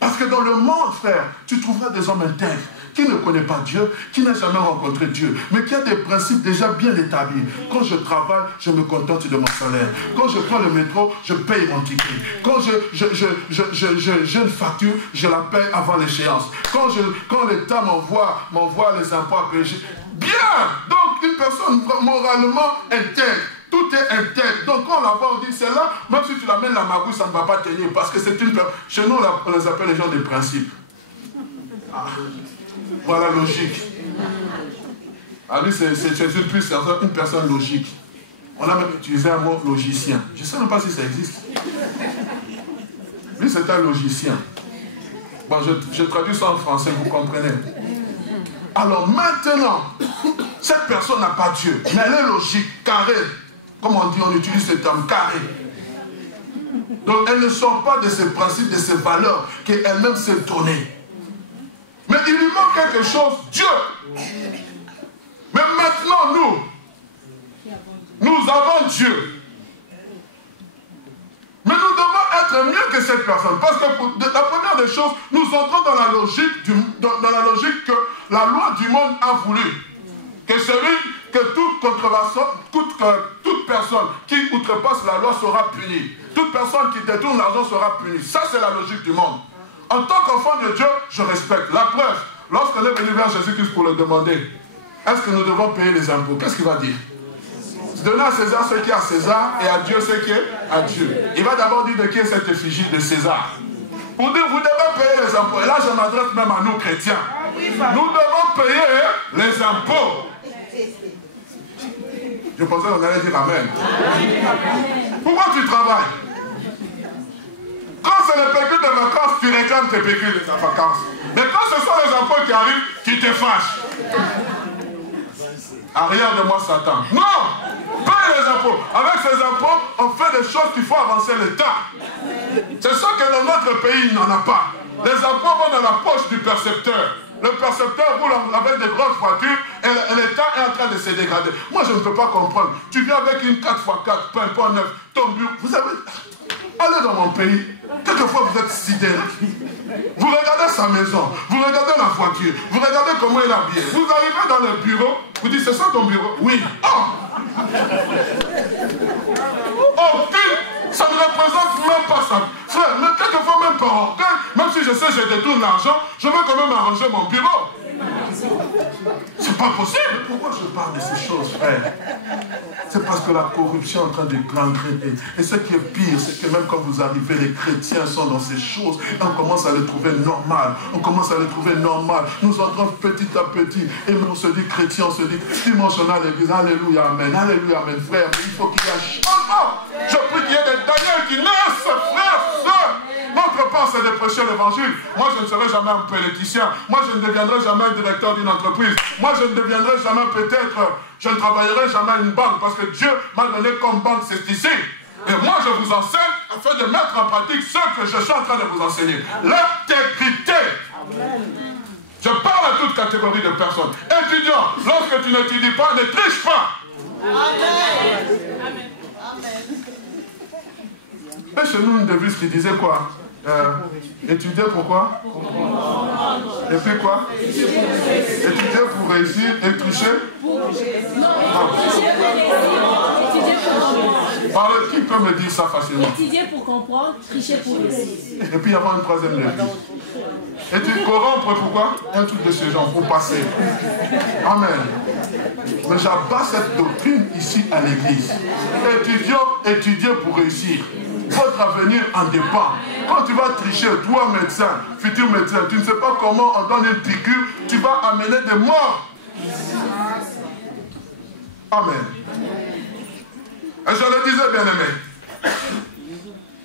Parce que dans le monde, frère, tu trouveras des hommes intègres qui ne connaissent pas Dieu, qui n'ont jamais rencontré Dieu, mais qui ont des principes déjà bien établis. Quand je travaille, je me contente de mon salaire. Quand je prends le métro, je paye mon ticket. Quand j'ai une facture, je la paye avant l'échéance. Quand l'État m'envoie les impôts à payer, bien! Donc, une personne moralement intègre. Tout est intègre. Donc quand on la voit, on dit c'est là, même si tu l'amènes la magouille, ça ne va pas tenir. Parce que c'est une... Chez nous, on les appelle les gens des principes. Ah. Voilà, logique. Ah lui, c'est une personne logique. On a même utilisé un mot logicien. Je ne sais même pas si ça existe. Lui, c'est un logicien. Bon, je traduis ça en français, vous comprenez. Alors maintenant, cette personne n'a pas Dieu, mais elle est logique, carrée. Comme on dit, on utilise ce terme carré. Donc elle ne sort pas de ses principes, de ses valeurs qu'elle-même s'est donnée. Mais il lui manque quelque chose, Dieu. Mais maintenant, nous avons Dieu. Mais nous devons être mieux que cette personne. Parce que la première des choses, nous entrons dans la logique que la loi du monde a voulu. Que toute personne qui outrepasse la loi sera punie. Toute personne qui détourne l'argent sera punie. Ça, c'est la logique du monde. En tant qu'enfant de Dieu, je respecte. La preuve, lorsqu'on est venu vers Jésus-Christ pour le demander, est-ce que nous devons payer les impôts? Qu'est-ce qu'il va dire? Donner à César ce qui est à César et à Dieu ce qui est à Dieu. Il va d'abord dire de qui est cette effigie de César. Pour dire, vous devez payer les impôts. Et là, je m'adresse même à nous chrétiens. Nous devons payer les impôts. Je pensais qu'on allait dire Amen. Pourquoi tu travailles? Quand c'est le pécule de vacances, tu réclames tes pécules de vacances. Mais quand ce sont les impôts qui arrivent, tu te fâches. Arrière de moi, Satan. Non! Paye les impôts. Avec ces impôts, on fait des choses qui font avancer l'État. C'est ça que dans notre pays, il n'en a pas. Les impôts vont dans la poche du percepteur. Le percepteur roule avec des grosses voitures et l'État est en train de se dégrader. Moi, je ne peux pas comprendre. Tu viens avec une 4x4, peu importe neuf, ton bureau. Vous savez, allez dans mon pays. Quelquefois, vous êtes sidérés. Vous regardez sa maison, vous regardez la voiture, vous regardez comment il est habillé. Vous arrivez dans le bureau, vous dites, c'est ça ton bureau? Oui. Oh! Ça ne représente même pas ça. Frère, mais quelquefois même par orgueil, même si je sais je détourne l'argent, je veux quand même arranger mon bureau. C'est pas possible. Pourquoi je parle de ces choses, frère? C'est parce que la corruption est en train de gangréner. Et ce qui est pire, c'est que même quand vous arrivez, les chrétiens sont dans ces choses. Et on commence à les trouver normales. On commence à les trouver normales. Nous entrons petit à petit. Et on se dit chrétien, on se dit dimanche on a l'église. Alléluia, amen. Alléluia, amen, frère. Mais il faut qu'il y ait un changement. Je prie qu'il y ait des Daniel qui naissent, frère, sœur. Notre part, c'est de prêcher l'évangile. Moi, je ne serai jamais un politicien. Moi, je ne deviendrai jamais un directeur d'une entreprise. Moi, je ne deviendrai jamais peut-être, je ne travaillerai jamais à une banque parce que Dieu m'a donné comme banque, c'est ici. Et moi, je vous enseigne afin de mettre en pratique ce que je suis en train de vous enseigner. L'intégrité. Je parle à toute catégorie de personnes. Étudiants, lorsque tu n'étudies pas, ne triche pas. Amen. Et chez nous, une devise qui disait quoi? Étudier pourquoi? Et puis quoi? Étudier pour réussir et tricher? Parle, qui peut me dire ça facilement? Étudier pour comprendre, tricher pour réussir. Et puis il y avoir une troisième devise. Étudier, corrompre pourquoi? Un truc de ce genre, pour passer. Amen. Mais j'abats cette doctrine ici à l'église. Étudier pour réussir. Votre avenir en dépend. Quand tu vas tricher, toi médecin, futur médecin, tu ne sais pas comment on donne une piqûre, tu vas amener des morts. Amen. Et je le disais, bien-aimé,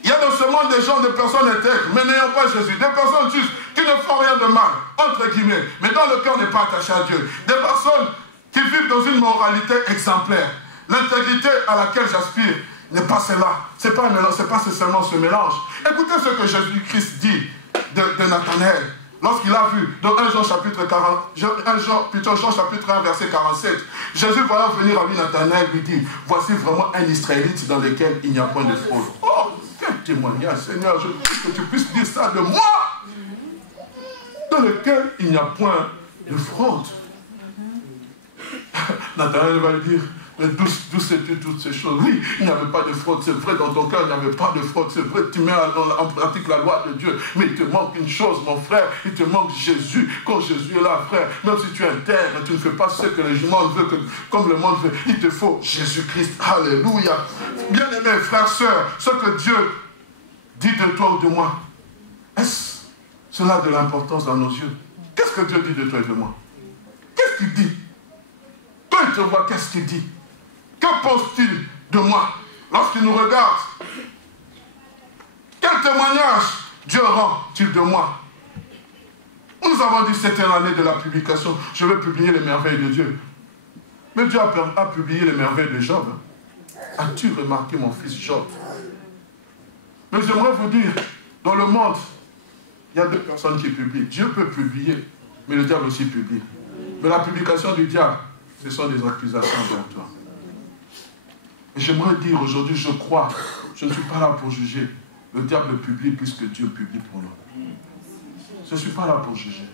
il y a dans ce monde des gens, des personnes intègres, mais n'ayant pas Jésus, des personnes justes qui ne font rien de mal, entre guillemets, mais dans le cœur n'est pas attaché à Dieu. Des personnes qui vivent dans une moralité exemplaire. L'intégrité à laquelle j'aspire n'est pas cela. C'est pas seulement ce mélange. Écoutez ce que Jésus-Christ dit de Nathanaël. Lorsqu'il a vu, dans 1 Jean chapitre 1 verset 47, Jésus voyant venir à lui, Nathanaël lui dit, voici vraiment un Israélite dans lequel il n'y a point de fraude. Oh, quel témoignage, Seigneur, je prie que tu puisses dire ça de moi, dans lequel il n'y a point de fraude. Nathanaël va lui dire, mais d'où sais-tu toutes ces choses? Oui, il n'y avait pas de fraude, c'est vrai, dans ton cœur, il n'y avait pas de fraude, c'est vrai, tu mets en pratique la loi de Dieu, mais il te manque une chose, mon frère, il te manque Jésus. Quand Jésus est là, frère, même si tu es intègre, tu ne fais pas ce que le monde veut, comme le monde veut, il te faut Jésus-Christ. Alléluia. Bien-aimés, frères, sœurs, ce que Dieu dit de toi ou de moi, est-ce cela a de l'importance dans nos yeux? Qu'est-ce que Dieu dit de toi et de moi? Qu'est-ce qu'il dit? Quand il te voit, qu'est-ce qu'il dit? Que pense-t-il de moi lorsqu'il nous regarde? Quel témoignage Dieu rend-il de moi? Nous avons dit c'était l'année de la publication. Je vais publier les merveilles de Dieu. Mais Dieu a publié les merveilles de Job. As-tu remarqué, mon fils Job? Mais j'aimerais vous dire, dans le monde, il y a deux personnes qui publient. Dieu peut publier, mais le diable aussi publie. Mais la publication du diable, ce sont des accusations envers toi. Et j'aimerais dire aujourd'hui, je crois, je ne suis pas là pour juger. Le diable publie plus que Dieu publie pour nous. Je ne suis pas là pour juger.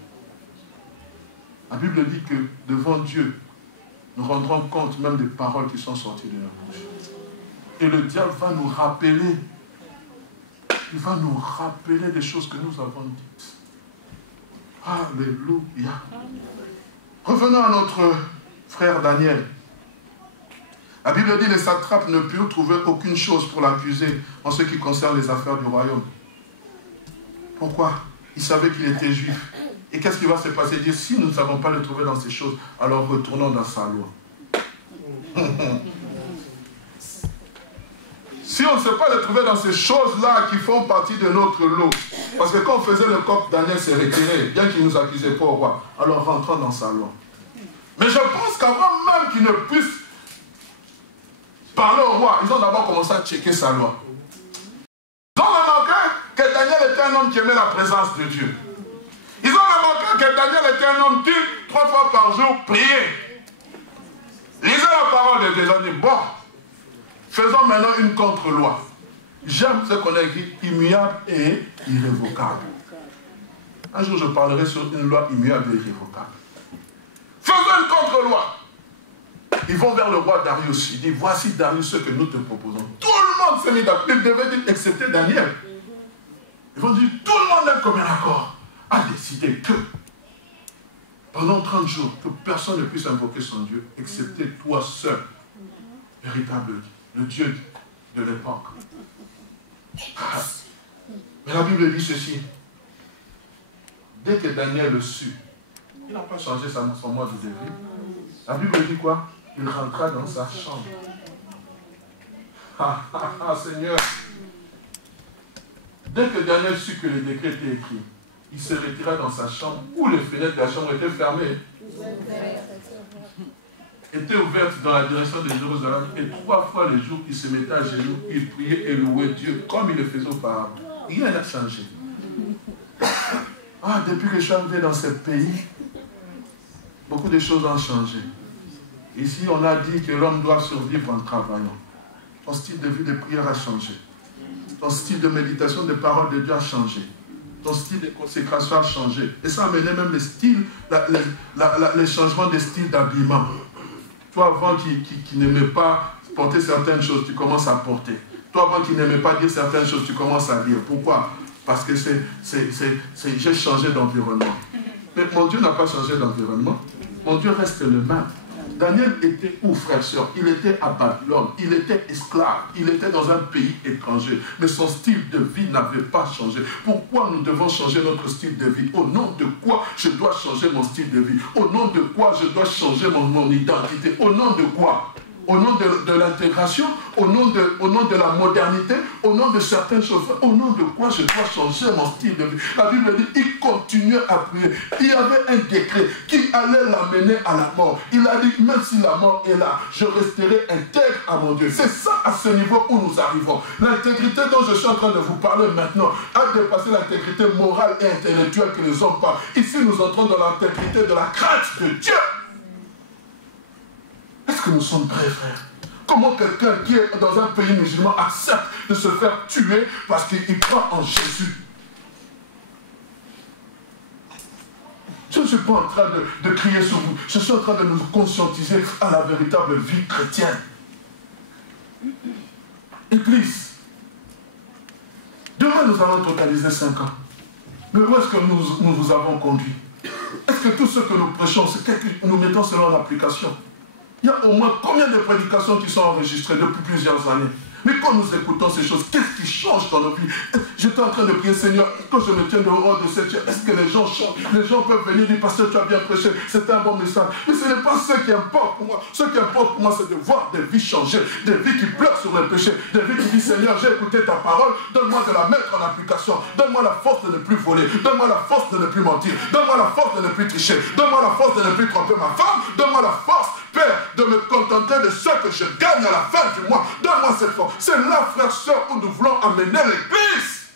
La Bible dit que devant Dieu, nous rendrons compte même des paroles qui sont sorties de notre bouche. Et le diable va nous rappeler, il va nous rappeler des choses que nous avons dites. Alléluia. Revenons à notre frère Daniel. La Bible dit que les satrapes ne purent trouver aucune chose pour l'accuser en ce qui concerne les affaires du royaume. Pourquoi? Ils savaient qu'il était juif. Et qu'est-ce qui va se passer? Dire, si nous ne savons pas le trouver dans ces choses, alors retournons dans sa loi. Si on ne sait pas le trouver dans ces choses-là qui font partie de notre lot, parce que quand on faisait le coq, Daniel s'est retiré, bien qu'il ne nous accusait pas au roi, alors rentrons dans sa loi. Mais je pense qu'avant même qu'il ne puisse parler au roi, ils ont d'abord commencé à checker sa loi. Ils ont remarqué que Daniel était un homme qui aimait la présence de Dieu. Ils ont remarqué que Daniel était un homme qui, 3 fois par jour, priait. Lisez la parole de Dieu. Ils ont dit, bon, faisons maintenant une contre-loi. J'aime ce qu'on a écrit, immuable et irrévocable. Un jour, je parlerai sur une loi immuable et irrévocable. Faisons une contre-loi. Ils vont vers le roi Darius. Il dit, voici Darius ce que nous te proposons. Tout le monde s'est mis d'accord. Il devait dire, excepté Daniel. Ils vont dire, tout le monde est comme un accord. a décidé que pendant 30 jours, que personne ne puisse invoquer son Dieu, excepté toi seul, véritable, le Dieu de l'époque. Mais la Bible dit ceci. Dès que Daniel le sut, il n'a pas changé son mode de vie. La Bible dit quoi? Il rentra dans sa chambre. Seigneur. Dès que Daniel sut que le décret était écrit, il se retira dans sa chambre où les fenêtres de la chambre étaient fermées. Étaient ouvertes dans la direction de Jérusalem. Et 3 fois le jour, il se mettait à genoux, il priait et louait Dieu comme il le faisait auparavant. Rien n'a changé. Depuis que je suis arrivé dans ce pays, beaucoup de choses ont changé. Ici, on a dit que l'homme doit survivre en travaillant. Ton style de vie de prière a changé. Ton style de méditation, de parole de Dieu a changé. Ton style de consécration a changé. Et ça a amené même les changements de style d'habillement. Toi, avant qui n'aimais pas porter certaines choses, tu commences à porter. Toi, avant qui n'aimais pas dire certaines choses, tu commences à dire. Pourquoi? Parce que j'ai changé d'environnement. Mais mon Dieu n'a pas changé d'environnement. Mon Dieu reste le même. Daniel était où, frère, sœur? Il était à Babylone, il était esclave, il était dans un pays étranger, mais son style de vie n'avait pas changé. Pourquoi nous devons changer notre style de vie? Au nom de quoi je dois changer mon style de vie? Au nom de quoi je dois changer mon identité? Au nom de quoi? Au nom de l'intégration, au nom de la modernité, au nom de certaines choses. Au nom de quoi je dois changer mon style de vie? La Bible dit, il continuait à prier. Il y avait un décret qui allait l'amener à la mort. Il a dit, même si la mort est là, je resterai intègre à mon Dieu. C'est ça, à ce niveau où nous arrivons. L'intégrité dont je suis en train de vous parler maintenant a dépassé l'intégrité morale et intellectuelle que les hommes parlent. Ici, nous entrons dans l'intégrité de la crainte de Dieu. Est-ce que nous sommes prêts, frère? Comment quelqu'un qui est dans un pays musulman accepte de se faire tuer parce qu'il croit en Jésus? Je ne suis pas en train de crier sur vous. Je suis en train de nous conscientiser à la véritable vie chrétienne. Église, demain nous allons totaliser 5 ans. Mais où est-ce que nous vous avons conduit? Est-ce que tout ce que nous prêchons, c'est que nous mettons selon l'application? Il y a au moins combien de prédications qui sont enregistrées depuis plusieurs années? Mais quand nous écoutons ces choses, qu'est-ce qui change dans nos vies? J'étais en train de prier, Seigneur, quand je me tiens dehors de cette chair, est-ce que les gens changent? Les gens peuvent venir dire, pasteur, tu as bien prêché, c'était un bon message. Mais ce n'est pas ce qui importe pour moi. Ce qui importe pour moi, c'est de voir des vies changer, des vies qui pleurent sur le péché, des vies qui disent, Seigneur, j'ai écouté ta parole, donne-moi de la mettre en application, donne-moi la force de ne plus voler, donne-moi la force de ne plus mentir, donne-moi la force de ne plus tricher, donne-moi la force de ne plus tromper ma femme, donne-moi la force, Père, de me contenter de ce que je gagne à la fin du mois. Donne-moi cette force. C'est là, frère, sœur, où nous voulons amener l'église.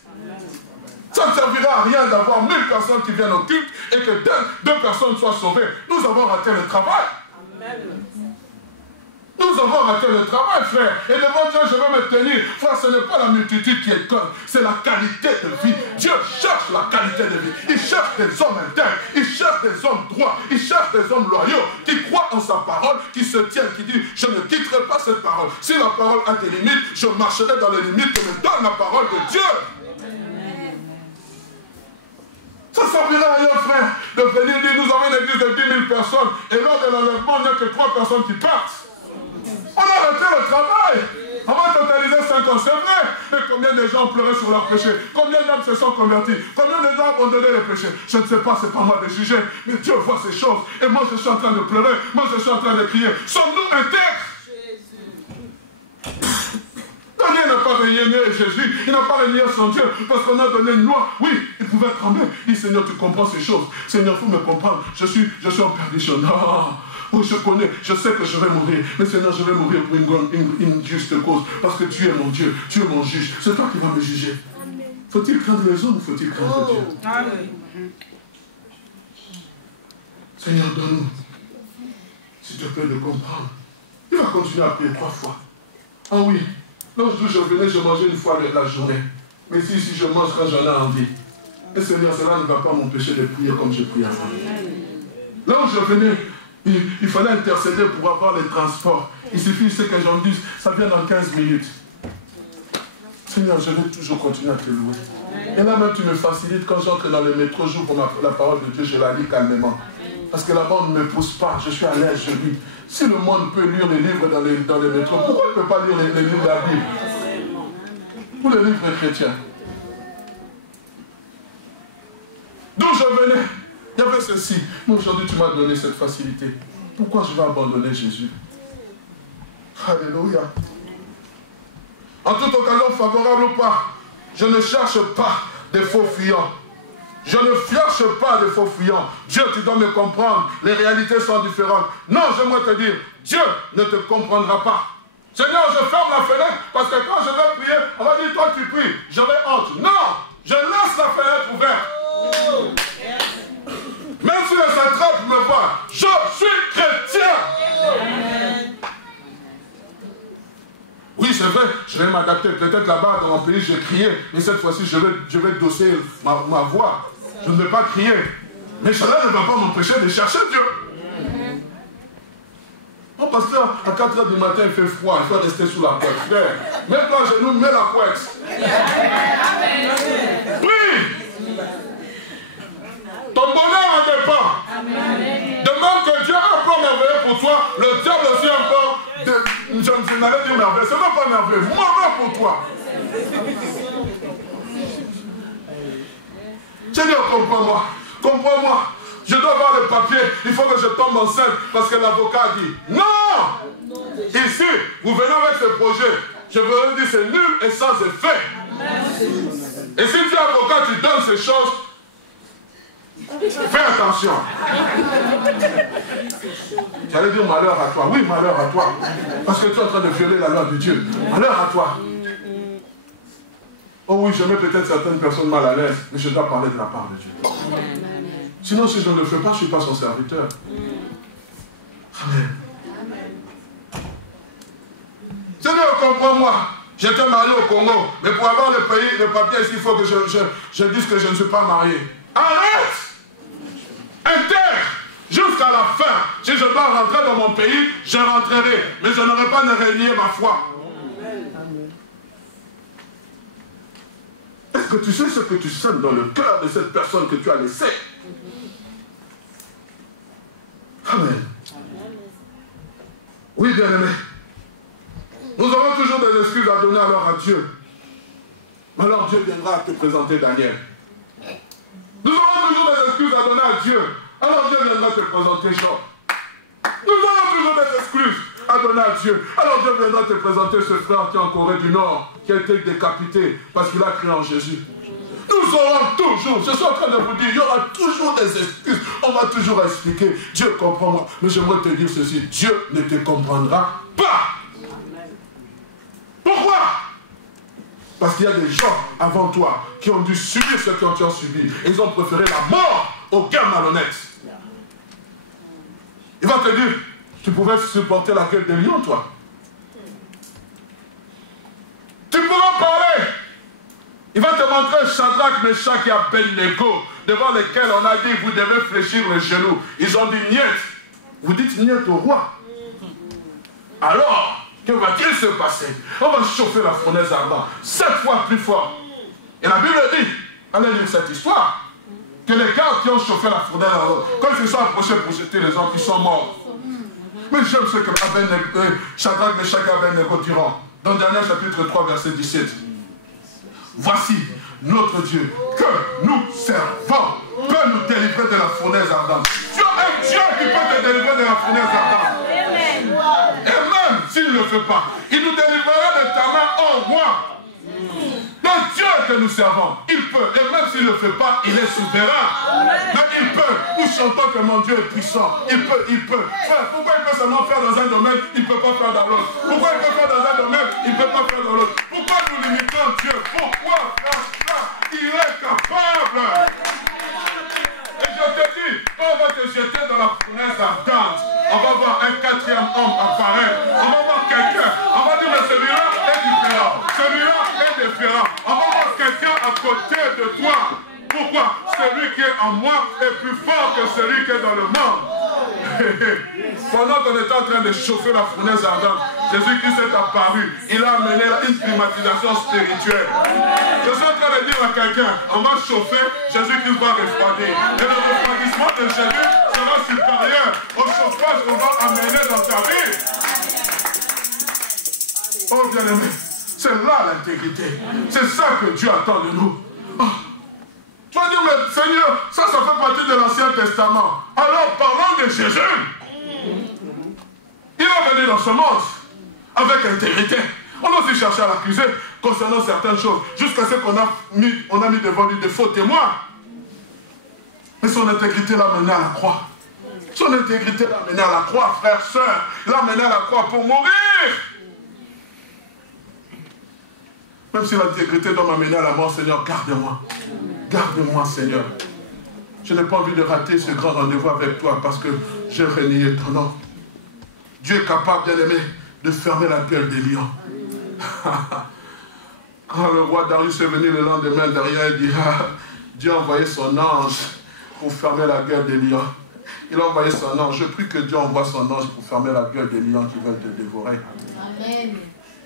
Ça ne servira à rien d'avoir 1000 personnes qui viennent au culte et que 2 personnes soient sauvées. Nous avons raté le travail. Amen. Nous avons raté le travail, frère. Et devant Dieu, je vais me tenir. Frère, ce n'est pas la multitude qui est conne, c'est la qualité de vie. Dieu cherche la qualité de vie. Il cherche des hommes intègres. Il cherche des hommes droits. Il cherche des hommes loyaux qui croient en sa parole, qui se tiennent, qui disent, je ne quitterai pas cette parole. Si la parole a des limites, je marcherai dans les limites que me donne la parole de Dieu. Ça ne servira à rien, frère, de venir dire, nous avons une église de 10 000 personnes et lors de l'enlèvement, il n'y a que 3 personnes qui partent. On a arrêté le travail. On va totaliser 5 ans, c'est vrai. Mais combien de gens ont pleuré sur leur péché? Combien d'hommes se sont convertis? Combien de gens ont abandonné le péché? Je ne sais pas, c'est pas moi de juger. Mais Dieu voit ces choses. Et moi, je suis en train de pleurer. Moi, je suis en train de crier. Sommes-nous intègres? Daniel n'a pas renié Jésus. Il n'a pas renié son Dieu. Parce qu'on a donné une loi. Oui, il pouvait trembler. Il dit, Seigneur, tu comprends ces choses. Seigneur, il faut me comprendre. Je suis en perdition. Non. Oui, je connais, je sais que je vais mourir. Mais Seigneur, je vais mourir pour une juste cause. Parce que tu es mon Dieu, tu es mon juge. C'est toi qui vas me juger. Faut-il craindre les hommes ou faut-il craindre Dieu? Seigneur, donne-nous, s'il te plaît, de comprendre. Il va continuer à prier 3 fois. Ah oui, lorsque je venais, je mangeais une fois la journée. Mais si je mange quand j'en ai envie. Et Seigneur, cela ne va pas m'empêcher de prier comme je prie avant. Là où je venais, il fallait intercéder pour avoir les transports. Il suffit que j'en dise, ça vient dans 15 minutes. Seigneur, je vais toujours continuer à te louer. Et là même, tu me facilites quand j'entre dans le métro, j'ouvre la parole de Dieu, je la lis calmement. Parce que là-bas, on ne me pousse pas, je suis à l'aise, je lis. Si le monde peut lire les livres dans les métros, pourquoi il ne peut pas lire les livres de la Bible? Ou les livres chrétiens? D'où je venais, il y avait ceci. Mais aujourd'hui, tu m'as donné cette facilité. Pourquoi je vais abandonner Jésus? Alléluia. En toute occasion, favorable ou pas, je ne cherche pas des faux fuyants. Je ne cherche pas des faux fuyants. Dieu, tu dois me comprendre. Les réalités sont différentes. Non, j'aimerais te dire, Dieu ne te comprendra pas. Seigneur, je ferme la fenêtre parce que quand je vais prier, on va dire, toi tu pries. J'aurai honte. Non, je laisse la fenêtre ouverte. Même si les satrapes me voient, je suis chrétien. Oui, c'est vrai, je vais m'adapter. Peut-être là-bas, dans mon pays, je criais. Mais cette fois-ci, je vais dosser ma voix. Je ne vais pas crier. Mais cela ne va pas m'empêcher de chercher Dieu. Oh, pasteur, à 4 h du matin, il fait froid. Il faut rester sous la couette. Frère, mets-toi à genoux, mets la couette. Prie. Ton bonheur en dépend. Demande que Dieu a un plan merveilleux pour toi. Le diable aussi a un plan. Je n'allais dire merveilleux. Ce n'est pas merveilleux. Mauvais pour toi. Seigneur, comprends-moi. Comprends-moi. Je dois avoir le papier. Il faut que je tombe enceinte parce que l'avocat dit non. Ici, vous venez avec ce projet. Je vous dire c'est nul et sans effet. Et si tu es avocat, tu donnes ces choses. Fais attention. J'allais dire malheur à toi. Oui, malheur à toi. Parce que tu es en train de violer la loi de Dieu. Malheur à toi. Oh oui, je mets peut-être certaines personnes mal à l'aise, mais je dois parler de la part de Dieu. Sinon, si je ne le fais pas, je ne suis pas son serviteur. Amen. Seigneur, comprends-moi. J'étais marié au Congo, mais pour avoir le papier ici, il faut que je dise que je ne suis pas marié. Arrête! Intègre jusqu'à la fin. Si je dois rentrer dans mon pays, je rentrerai. Mais je n'aurai pas de renier ma foi. Est-ce que tu sais ce que tu sèmes dans le cœur de cette personne que tu as laissée? Amen. Oui, bien-aimé. Nous aurons toujours des excuses à donner alors à Dieu. Mais alors Dieu viendra te présenter Daniel. Nous aurons toujours des excuses à donner à Dieu. Alors Dieu viendra te présenter Job. Nous aurons toujours des excuses à donner à Dieu. Alors Dieu viendra te présenter ce frère qui est en Corée du Nord, qui a été décapité parce qu'il a cru en Jésus. Nous aurons toujours, je suis en train de vous dire, il y aura toujours des excuses. On va toujours expliquer. Dieu comprend-moi. Mais j'aimerais te dire ceci, Dieu ne te comprendra pas. Pourquoi? Parce qu'il y a des gens avant toi qui ont dû subir ce que tu as subi. Ils ont préféré la mort aux guerres malhonnêtes. Il va te dire, tu pouvais supporter la gueule des lions, toi. Tu pourras parler. Il va te montrer Shadrach, Meshach et Abednego, devant lesquels on a dit, vous devez fléchir les genoux. Ils ont dit, niet. Vous dites niet au roi. Alors, que va-t-il se passer? On va chauffer la fournaise ardente 7 fois plus fort. Et la Bible dit, allez lire cette histoire, que les gars qui ont chauffé la fournaise ardente, quand ils se sont approchés pour jeter les hommes, ils sont morts. Mais j'aime ce que Shadrach, Meshach et Abednego diront. Dans Daniel chapitre 3, verset 17. Voici notre Dieu que nous servons peut nous délivrer de la fournaise ardente. Tu as un Dieu qui peut te délivrer de la fournaise ardente. Et même s'il ne le fait pas, il nous délivrera de ta main en roi. Le Dieu que nous servons, il peut. Et même s'il ne le fait pas, il est souverain. Mais il peut. Nous chantons que mon Dieu est puissant. Il peut, il peut. Frère, pourquoi il peut seulement faire dans un domaine, il ne peut pas faire dans l'autre? Pourquoi il peut faire dans un domaine, il ne peut pas faire dans l'autre? Pourquoi nous limitons Dieu? Pourquoi, frère? Il est capable. Et je te dis, quand on va te jeter dans la fournaise ardente, on va voir un 4e homme apparaître. On va voir quelqu'un. On va dire, mais celui-là est différent. Celui-là est différent. On va voir quelqu'un à côté de toi. Pourquoi? Celui qui est en moi est plus fort que celui qui est dans le monde. Pendant qu'on était en train de chauffer la fournaise ardente, Jésus-Christ est apparu. Il a amené une climatisation spirituelle. Je suis en train de dire à quelqu'un, on va chauffer, Jésus-Christ va refroidir. Et le refroidissement de Jésus sera supérieur au chauffage qu'on va amener dans ta vie. Oh bien-aimé, c'est là l'intégrité. C'est ça que Dieu attend de nous. Oh. Tu vas dire, mais Seigneur, ça fait partie de l'Ancien Testament. Alors parlons de Jésus. Il est venu dans ce monde avec intégrité. On a aussi cherché à l'accuser concernant certaines choses, jusqu'à ce qu'on a mis devant lui des faux témoins. Mais son intégrité l'a mené à la croix. Son intégrité l'a mené à la croix, frère, soeur. L'a mené à la croix pour mourir. Même si l'intégrité doit m'amener à la mort, Seigneur, garde-moi. Garde-moi, Seigneur. Je n'ai pas envie de rater ce grand rendez-vous avec toi parce que j'ai renié ton nom. Dieu est capable, bien-aimé, de fermer la gueule des lions. Quand le roi Darius est venu le lendemain derrière, il dit, Dieu a envoyé son ange pour fermer la gueule des lions. Il a envoyé son ange. Je prie que Dieu envoie son ange pour fermer la gueule des lions qui veulent te dévorer. Amen.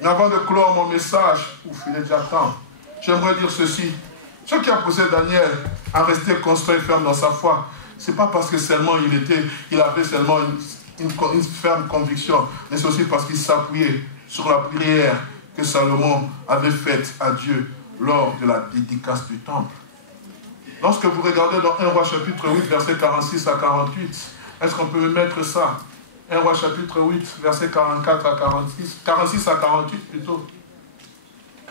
Mais avant de clore mon message, pour filer déjà temps, j'aimerais dire ceci. Ce qui a poussé Daniel à rester constant et ferme dans sa foi, ce n'est pas parce que seulement il avait seulement une ferme conviction, mais c'est aussi parce qu'il s'appuyait sur la prière que Salomon avait faite à Dieu lors de la dédicace du temple. Lorsque vous regardez dans 1 Roi chapitre 8, versets 46 à 48, est-ce qu'on peut mettre ça? 1 Roi chapitre 8, versets 44 à 46, 46 à 48 plutôt.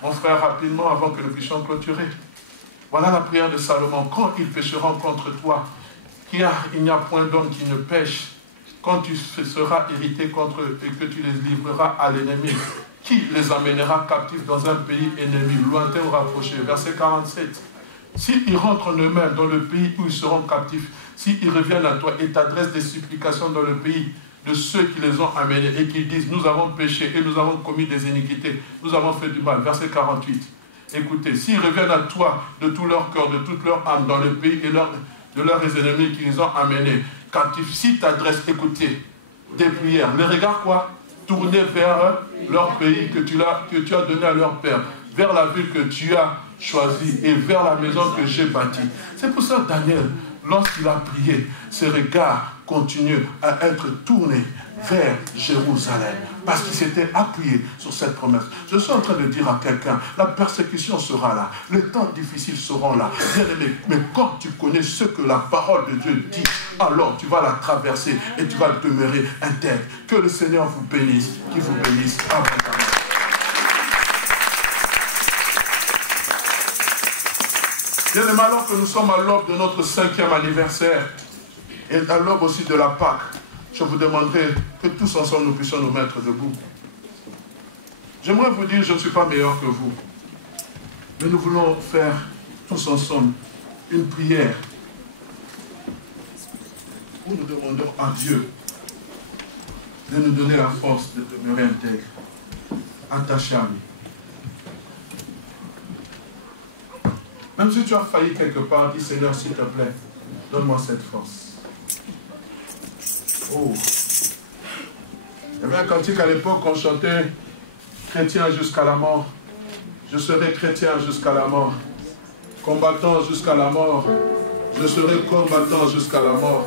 Mon frère, rapidement, avant que nous puissions clôturer. Voilà la prière de Salomon. Quand ils pécheront contre toi, il n'y a point d'homme qui ne pêche. Quand tu seras irrité contre eux et que tu les livreras à l'ennemi, qui les amènera captifs dans un pays ennemi, lointain ou rapproché? Verset 47. S'ils rentrent en eux-mêmes dans le pays où ils seront captifs, s'ils reviennent à toi et t'adressent des supplications dans le pays de ceux qui les ont amenés et qui disent, nous avons péché et nous avons commis des iniquités, nous avons fait du mal. Verset 48. Écoutez, s'ils reviennent à toi de tout leur cœur, de toute leur âme, dans le pays de leurs ennemis qui les ont amenés captifs, si tu adresses, écoutez, des prières, les regards quoi? Tournés vers leur pays que tu as donné à leur père, vers la ville que tu as choisie et vers la maison que j'ai bâtie. C'est pour ça que Daniel, lorsqu'il a prié, ses regards continuent à être tournés vers Jérusalem, parce qu'il s'était appuyé sur cette promesse. Je suis en train de dire à quelqu'un, la persécution sera là, les temps difficiles seront là, bien aimé, mais quand tu connais ce que la parole de Dieu dit, alors tu vas la traverser et tu vas demeurer intègre. Que le Seigneur vous bénisse, qu'il vous bénisse abondamment. Bien aimé, alors que nous sommes à l'aube de notre 5e anniversaire et à l'aube aussi de la Pâque, je vous demanderai que tous ensemble nous puissions nous mettre debout. J'aimerais vous dire, je ne suis pas meilleur que vous. Mais nous voulons faire tous ensemble une prière où nous demandons à Dieu de nous donner la force de demeurer intègre, attaché à lui. Même si tu as failli quelque part, dis Seigneur, s'il te plaît, donne-moi cette force. Oh. Il y avait un cantique à l'époque qu'on chantait chrétien jusqu'à la mort. Je serai chrétien jusqu'à la mort. Combattant jusqu'à la mort. Je serai combattant jusqu'à la mort.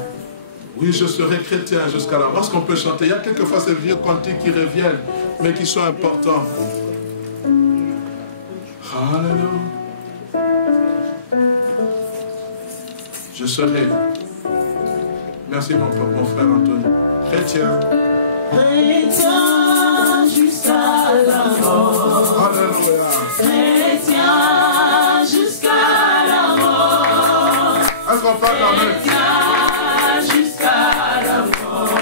Oui, je serai chrétien jusqu'à la mort. Est-ce qu'on peut chanter? Il y a quelquefois ces vieux cantiques qui reviennent, mais qui sont importants. Alléluia. Je serai. Merci mon frère Anthony. Chrétien. Chrétien jusqu'à la mort. Alléluia. Chrétien jusqu'à la mort. Est-ce qu'on parle quand même? Chrétien jusqu'à la mort.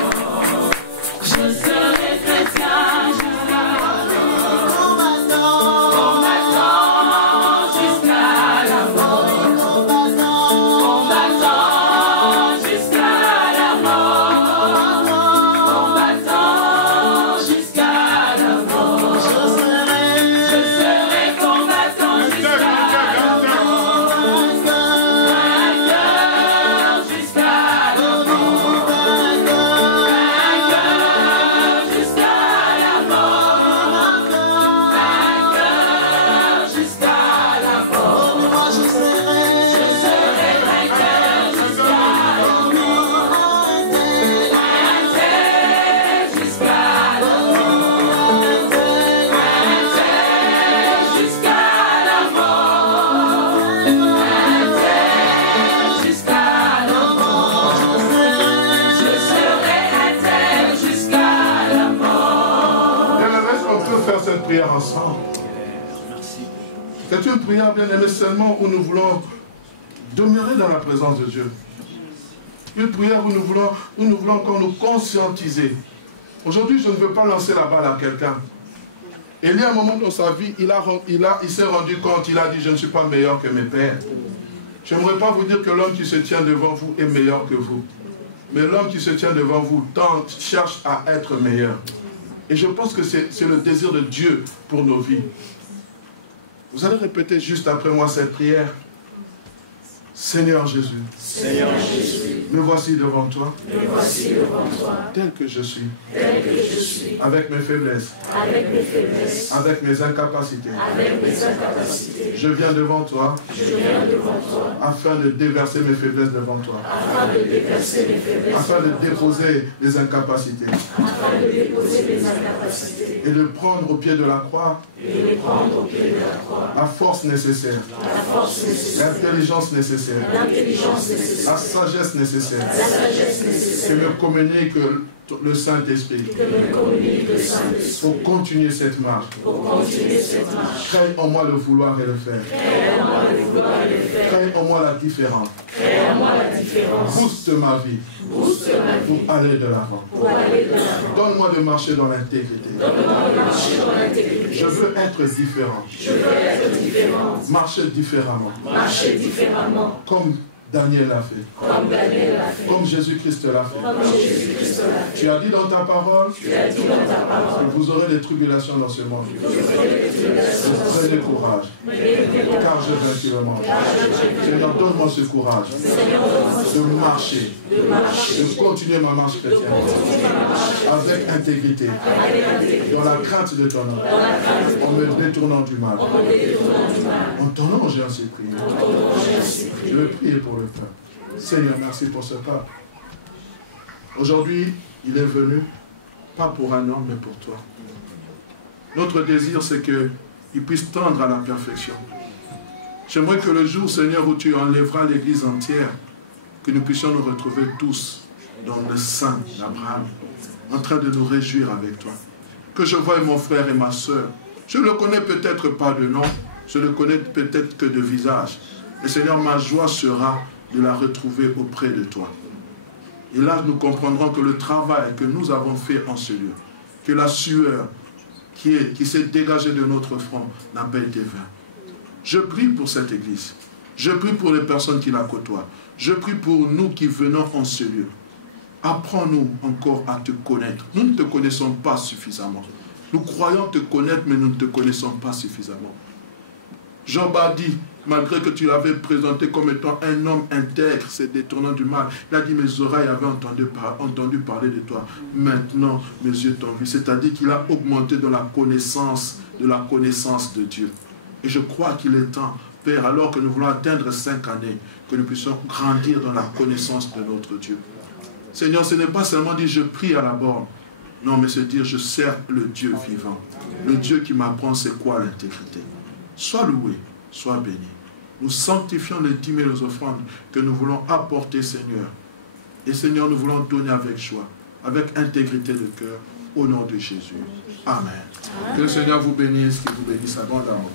Je serai chrétien jusqu'à la mort. Combattant jusqu'à la mort. Combattant jusqu'à la mort. Combattant peut faire cette prière ensemble. C'est une prière, bien aimée, seulement où nous voulons demeurer dans la présence de Dieu. Une prière où nous voulons encore nous conscientiser. Aujourd'hui, je ne veux pas lancer la balle à quelqu'un. Et il y a un moment dans sa vie, il s'est rendu compte, il a dit, je ne suis pas meilleur que mes pères. Je n'aimerais pas vous dire que l'homme qui se tient devant vous est meilleur que vous. Mais l'homme qui se tient devant vous cherche à être meilleur. Et je pense que c'est le désir de Dieu pour nos vies. Vous allez répéter juste après moi cette prière. Seigneur Jésus, me voici devant toi, tel que je suis, avec mes faiblesses, avec mes incapacités. Je viens devant toi, afin de déverser mes faiblesses devant toi, afin de déposer les incapacités, et de prendre au pied de la croix la force nécessaire, l'intelligence nécessaire, la sagesse nécessaire, et me communique le Saint-Esprit pour continuer cette marche. Crée en moi le vouloir et le faire. Crée en moi la différence. Booste ma vie pour aller de l'avant. Donne-moi de marcher dans l'intégrité. Je veux être différent. Marcher différemment. Comme Daniel l'a fait. Comme Jésus-Christ l'a fait. Tu as dit dans ta parole que vous aurez des tribulations dans ce monde. Prenez courage, car je vaincu le monde. Seigneur, donne-moi ce courage de marcher, de continuer ma marche chrétienne avec intégrité, dans la crainte de ton nom, en me détournant du mal. En ton nom, j'ai ainsi prié. Je veux prier pour le peuple. Seigneur, merci pour ce peuple. Aujourd'hui, il est venu, pas pour un homme, mais pour toi. Notre désir, c'est qu'il puisse tendre à la perfection. J'aimerais que le jour, Seigneur, où tu enlèveras l'Église entière, que nous puissions nous retrouver tous dans le sein d'Abraham, en train de nous réjouir avec toi. Que je voie mon frère et ma soeur. Je ne le connais peut-être pas de nom, je ne le connais peut-être que de visage. Et Seigneur, ma joie sera de la retrouver auprès de toi. Et là, nous comprendrons que le travail que nous avons fait en ce lieu, que la sueur qui s'est dégagée de notre front n'a pas été vaine. Je prie pour cette Église. Je prie pour les personnes qui la côtoient. Je prie pour nous qui venons en ce lieu. Apprends-nous encore à te connaître. Nous ne te connaissons pas suffisamment. Nous croyons te connaître, mais nous ne te connaissons pas suffisamment. Job a dit, malgré que tu l'avais présenté comme étant un homme intègre, se détournant du mal, il a dit, mes oreilles avaient entendu parler de toi. Maintenant, mes yeux t'ont vu. C'est-à-dire qu'il a augmenté dans la connaissance de Dieu. Et je crois qu'il est temps, Père, alors que nous voulons atteindre 5 années, que nous puissions grandir dans la connaissance de notre Dieu. Seigneur, ce n'est pas seulement dire, je prie à la borne. Non, mais c'est dire, je sers le Dieu vivant. Le Dieu qui m'apprend c'est quoi l'intégrité. Sois loué, sois béni. Nous sanctifions les dîmes et les offrandes que nous voulons apporter, Seigneur. Et Seigneur, nous voulons donner avec joie, avec intégrité de cœur, au nom de Jésus. Amen. Amen. Que le Seigneur vous bénisse, qu'il vous bénisse abondamment.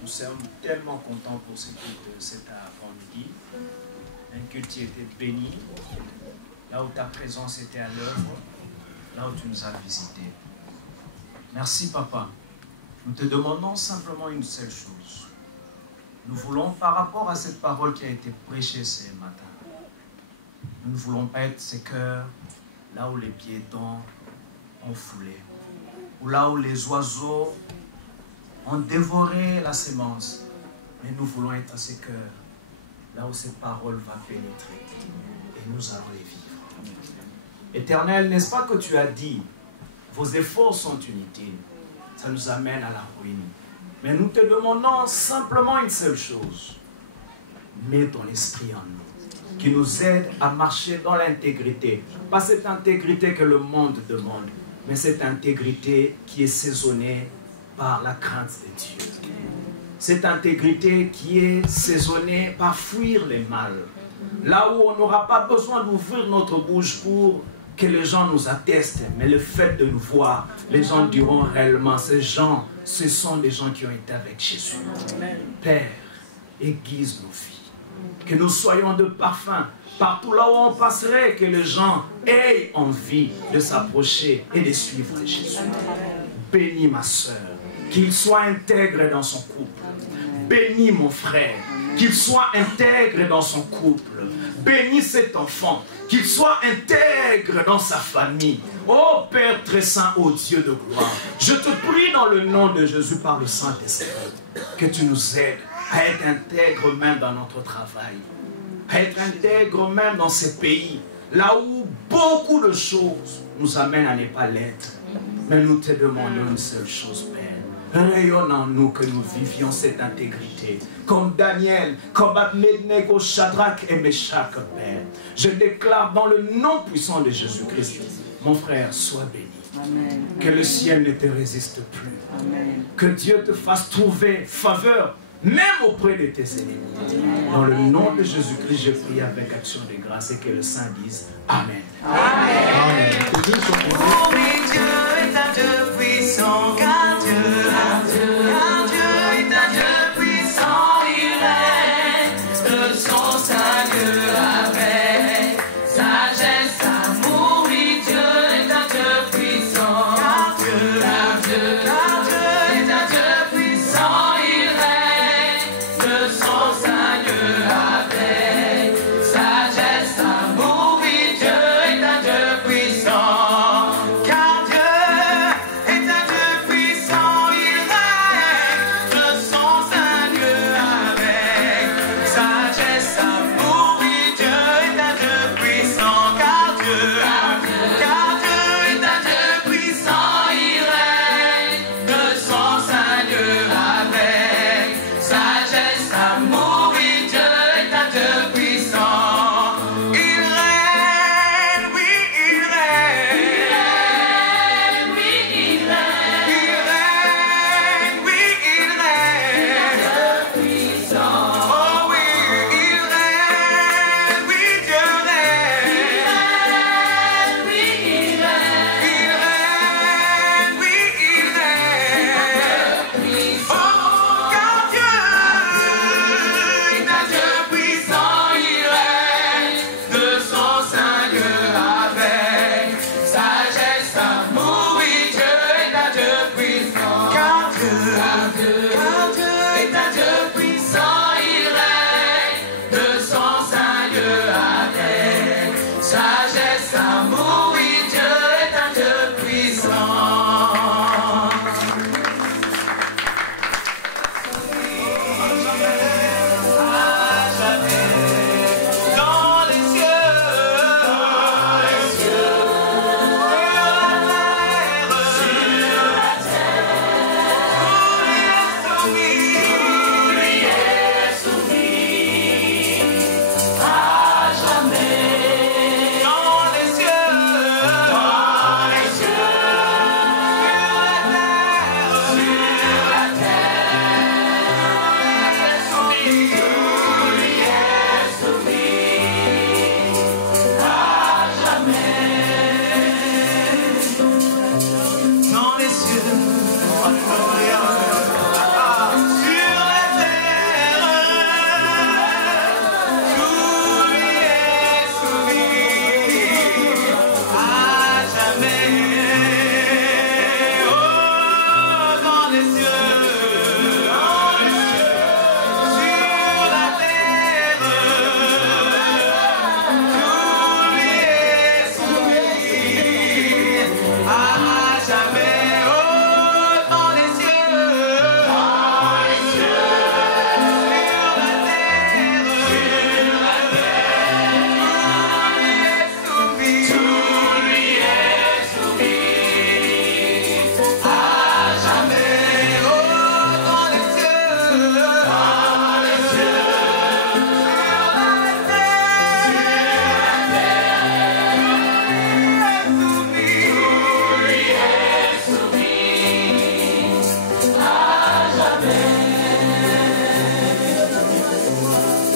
Nous sommes tellement contents pour cet après-midi. Un culte qui était béni. là où ta présence était à l'œuvre, là où tu nous as visités. Merci, Papa. Nous te demandons simplement une seule chose. Nous voulons, par rapport à cette parole qui a été prêchée ce matin, nous ne voulons pas être ces cœurs là où les piétons ont foulé, ou là où les oiseaux ont dévoré la sémence, mais nous voulons être à ces cœurs là où cette parole va pénétrer et nous allons les vivre. Éternel, n'est-ce pas que tu as dit, vos efforts sont inutiles, ça nous amène à la ruine. Mais nous te demandons simplement une seule chose. Mets ton esprit en nous, qui nous aide à marcher dans l'intégrité. Pas cette intégrité que le monde demande, mais cette intégrité qui est saisonnée par la crainte de Dieu. Cette intégrité qui est saisonnée par fuir les mal. Là où on n'aura pas besoin d'ouvrir notre bouche pour que les gens nous attestent, mais le fait de nous voir, les gens diront réellement, ces gens, ce sont des gens qui ont été avec Jésus. Père, aiguise nos vies, que nous soyons de parfum, partout là où on passerait, que les gens aient envie de s'approcher et de suivre Jésus. Bénis ma soeur, qu'il soit intègre dans son couple. Bénis mon frère, qu'il soit intègre dans son couple. Bénis cet enfant, qu'il soit intègre dans sa famille. Oh Père très saint, ô Dieu de gloire, je te prie dans le nom de Jésus par le Saint-Esprit, que tu nous aides à être intègres même dans notre travail, à être intègres même dans ces pays, là où beaucoup de choses nous amènent à ne pas l'être. Mais nous te demandons une seule chose, Père. Rayonne en nous que nous vivions cette intégrité. Comme Daniel, comme Abednego, Shadrach et Meshach, Père. Je déclare dans le nom puissant de Jésus-Christ, mon frère, sois béni. Amen. Que le ciel ne te résiste plus. Amen. Que Dieu te fasse trouver faveur, même auprès de tes ennemis. Amen. Dans le nom de Jésus-Christ, je prie avec action de grâce et que le Saint dise Amen. Amen. Amen. Oh, mais Dieu est un Dieu puissant, car Dieu est un Dieu puissant, il règne de son Saint-Dieu avec sagesse, amour, oui, Dieu est un Dieu puissant, car Dieu est un Dieu puissant, il règne de son Saint-Dieu avec sagesse, amour, oui, Dieu est un Dieu puissant.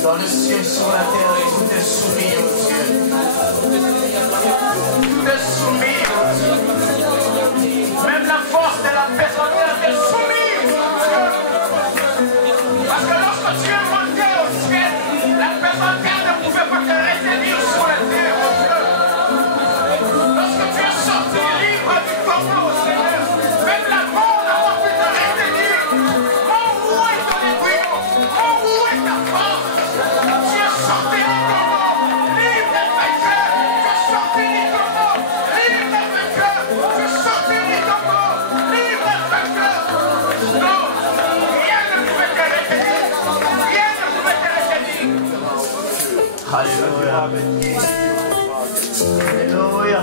Dans le ciel, sur la terre, et tout est soumis au Dieu. Tout est soumis au Dieu. Même la force de la pesanteur est soumise au Dieu. Parce que lorsque tu es monté au ciel, la pesanteur ne pouvait pas te retenir sur la terre, au Dieu. Lorsque tu es sorti libre du tombeau, au Seigneur, même la mort n'a pas pu te retenir. Oh, où est ton aiguillon? Oh, où est ta force? Tu es sorti du tombeau, libre et vainqueur. Tu es sorti du tombeau, libre et vainqueur. Tu es sorti du tombeau, libre et vainqueur. Non, rien ne pouvait te retenir. Rien ne pouvait te retenir. Alléluia. Alléluia.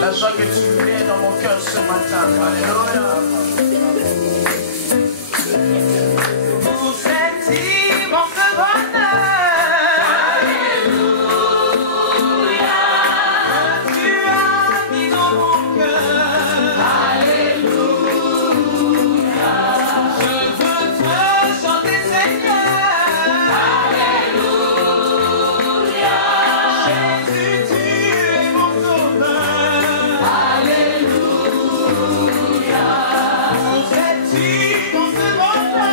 La joie que tu mets dans mon cœur ce matin. Alléluia. Pour cet immense bonheur, Alléluia, tu as mis dans mon cœur, Alléluia, je veux te chanter Seigneur, Alléluia, Jésus tu es mon sauveur, Alléluia, pour cet immense bonheur.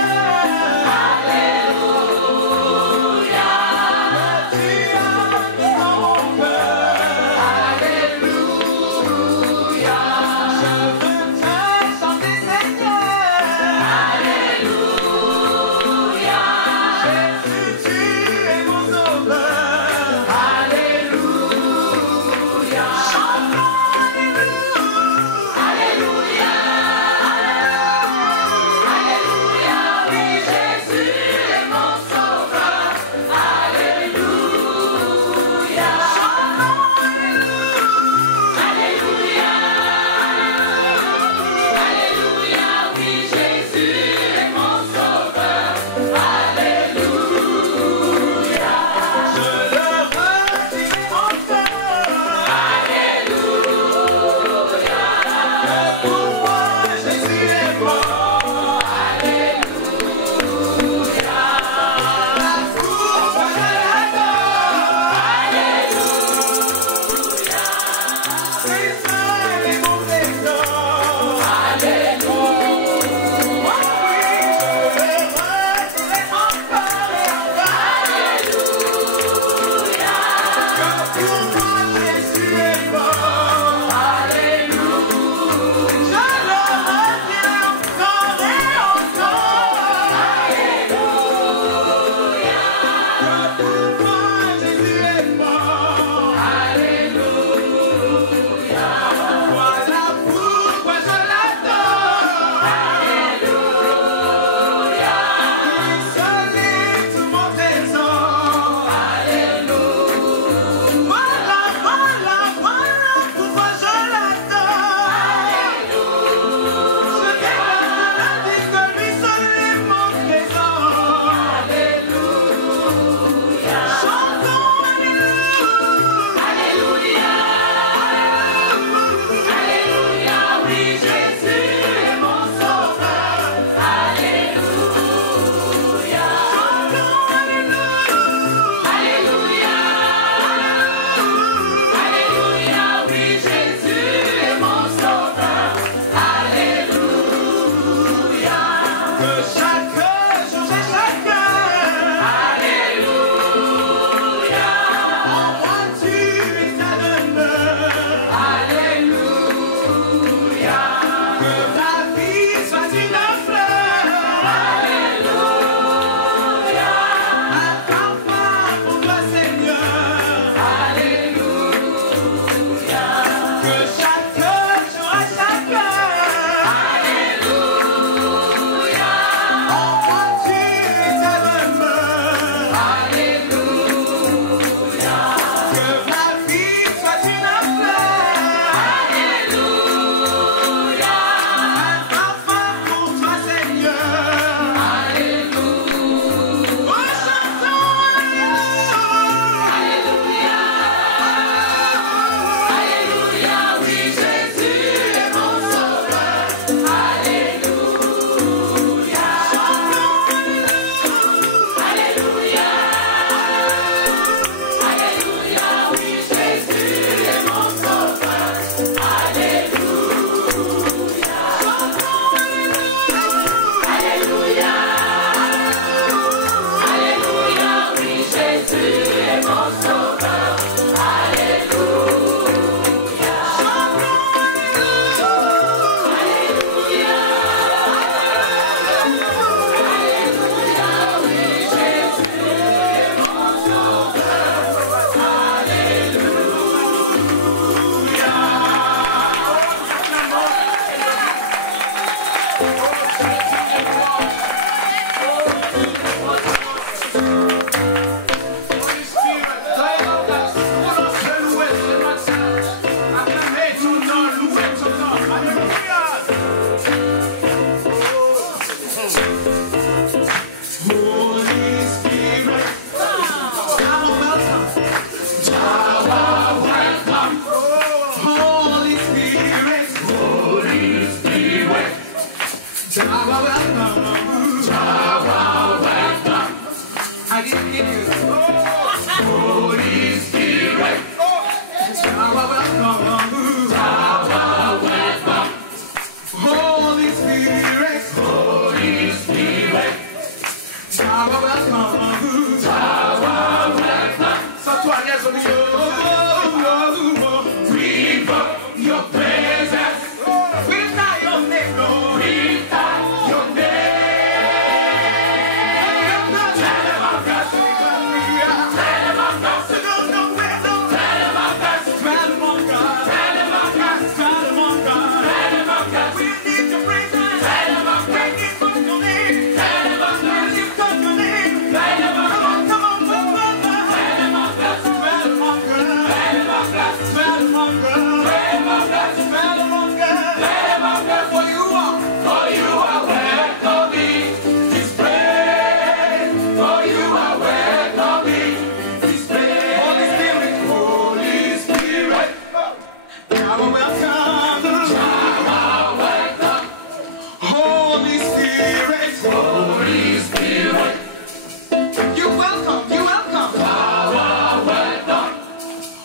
You're welcome. Power, welcome.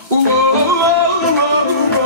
Whoa, whoa, whoa, whoa.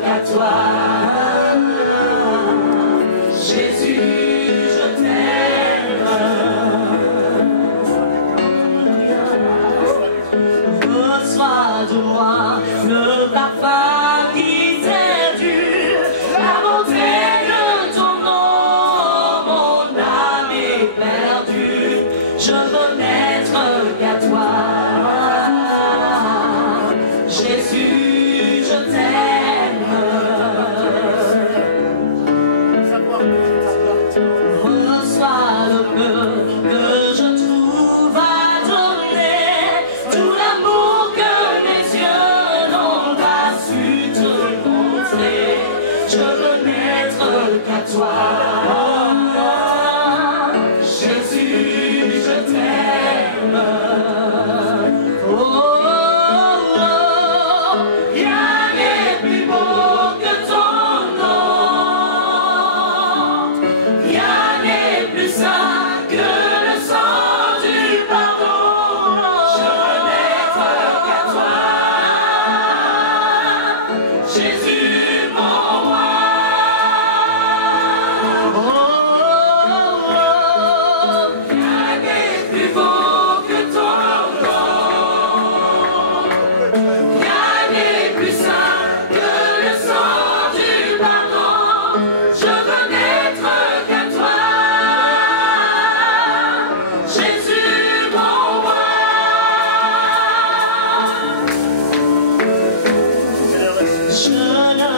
qu'à toi. Jésus, je t'aime. Reçois de moi le parfum qui t'est dû, la bonté de ton nom, mon âme est perdue. Je veux n'être qu'à toi. Jésus, je t'aime. Reçois le peu que je trouve à donner, tout l'amour que mes yeux n'ont pas su te montrer. Je veux n'être qu'à toi. Jésus, je t'aime. Oh, oh, oh. Rien n'est plus beau que ton nom. Rien n'est plus saint que le sang du pardon. Je veux n'être qu'à toi. Jésus, mon roi. Oh, oh, oh. Rien n'est plus beau que ton nom. Rien n'est plus saint que le sang du pardon. Je veux n'être qu'à toi. Jésus, mon roi. Je ne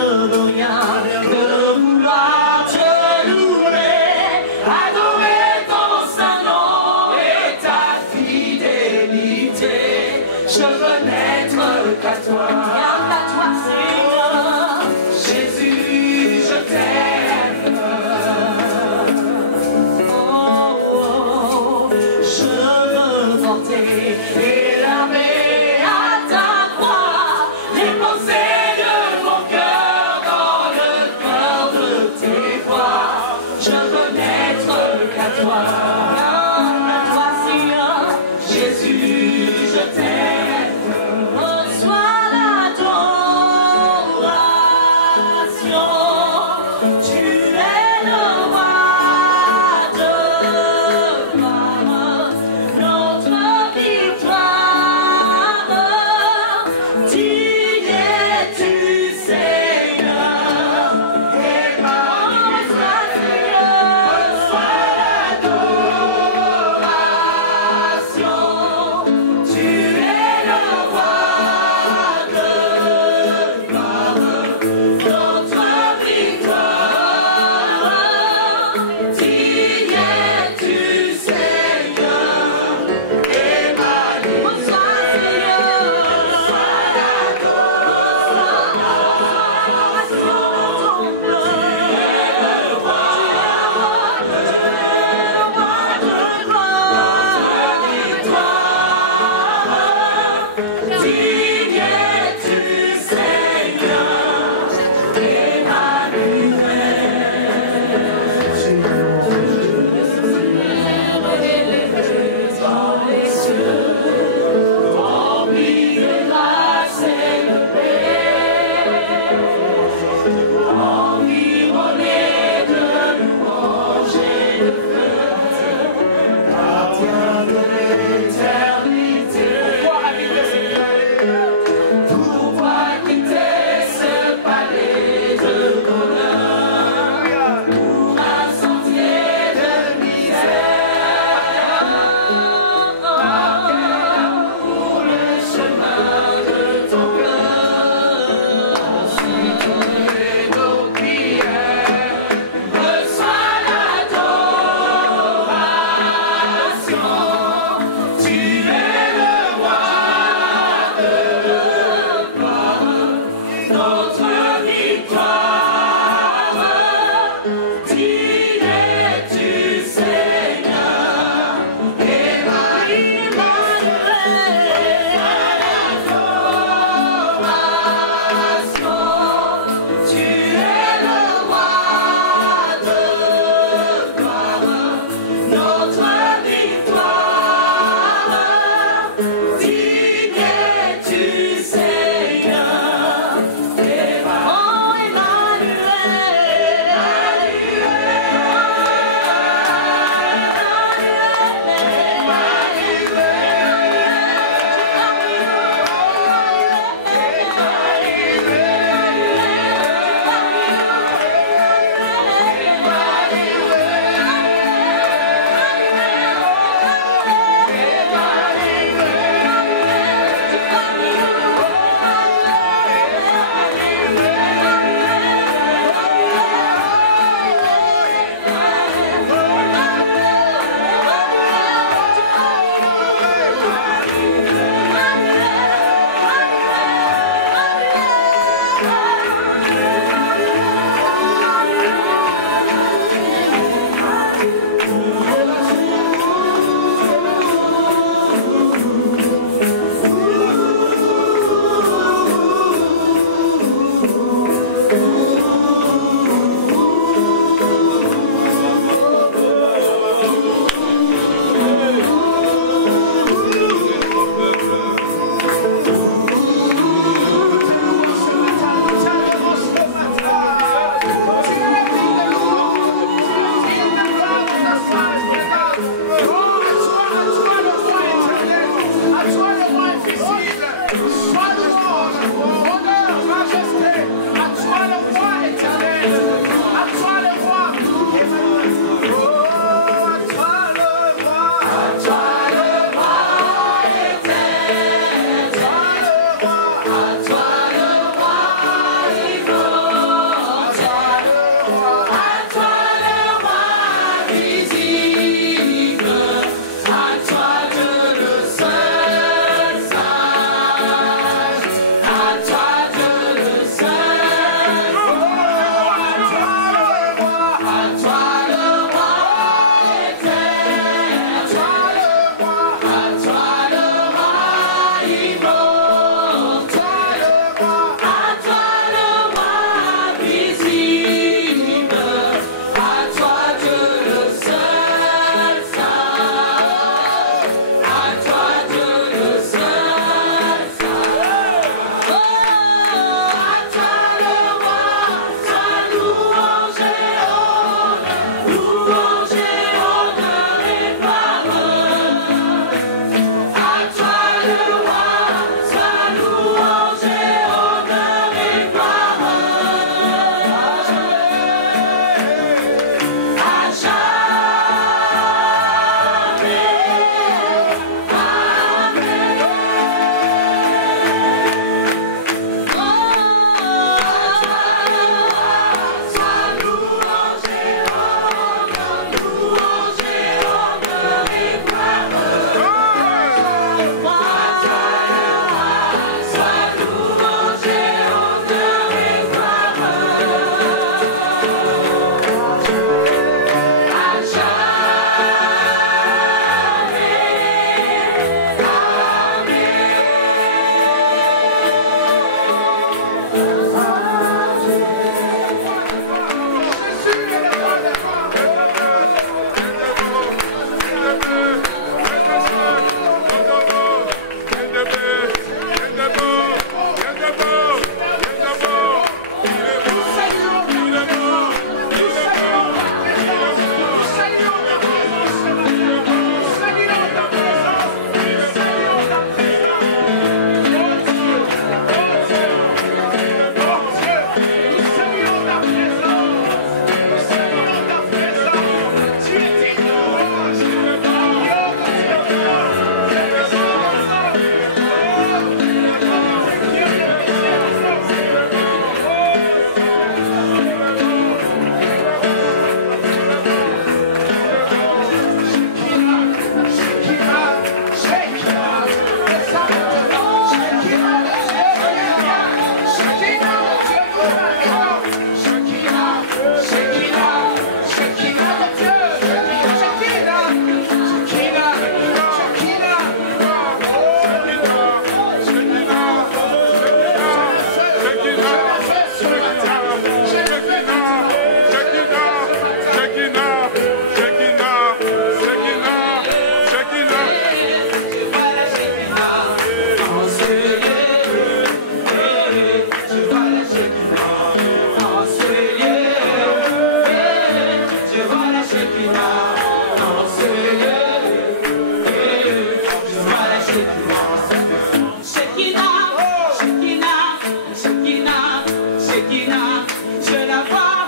Shekinah, je la vois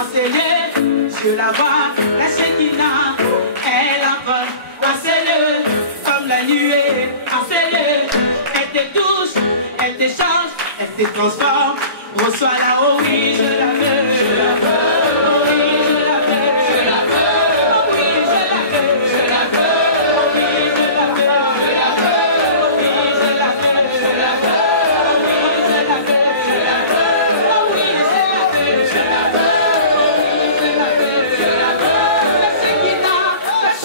enseigner, je la vois, la Shekinah, elle avance, enseigne comme la nuée, enseigne, elle te touche, elle te change, elle te transforme, reçois-la, oh oui, je la veux, je la veux, oh oui, je la veux, je la veux, oh oui, je la veux, je la veux, oh oui, je la veux, je la veux, oh oui, je la veux, je la veux, oh oui, je la veux, je la veux, oh oui, je la veux, je la veux, oh oui, je la veux, je la veux, la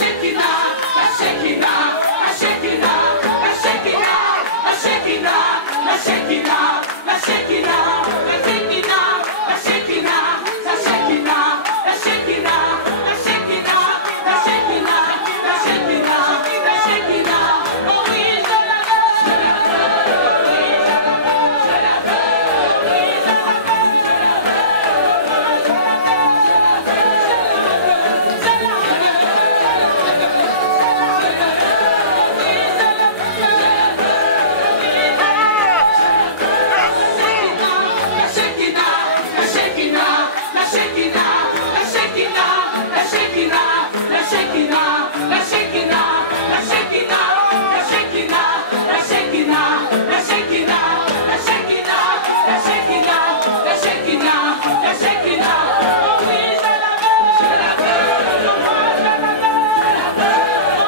Shekinah, la Shekinah, la Shekinah, la Shekinah, la Shekinah, la Shekinah, la Shekinah, la Shekinah, la Shekinah, la Shekinah, la Shekinah, la Shekinah, la Shekinah, la Shekinah, la Shekinah, la Shekinah, oh oui, je la veux, je la veux, oui, je la veux, je la veux,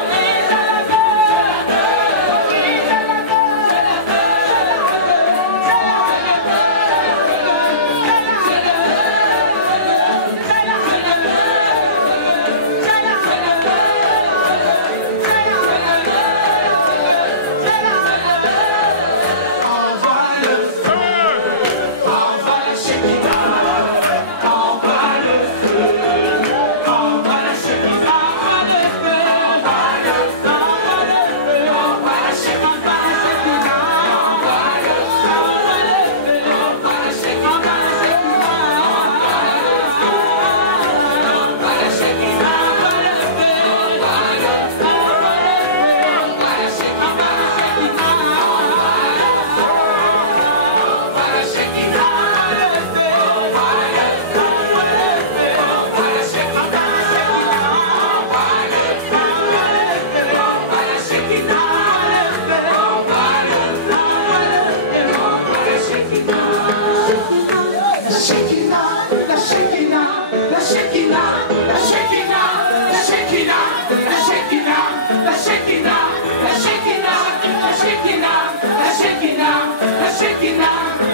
oui, je la veux, je la veux, je la Shekinah,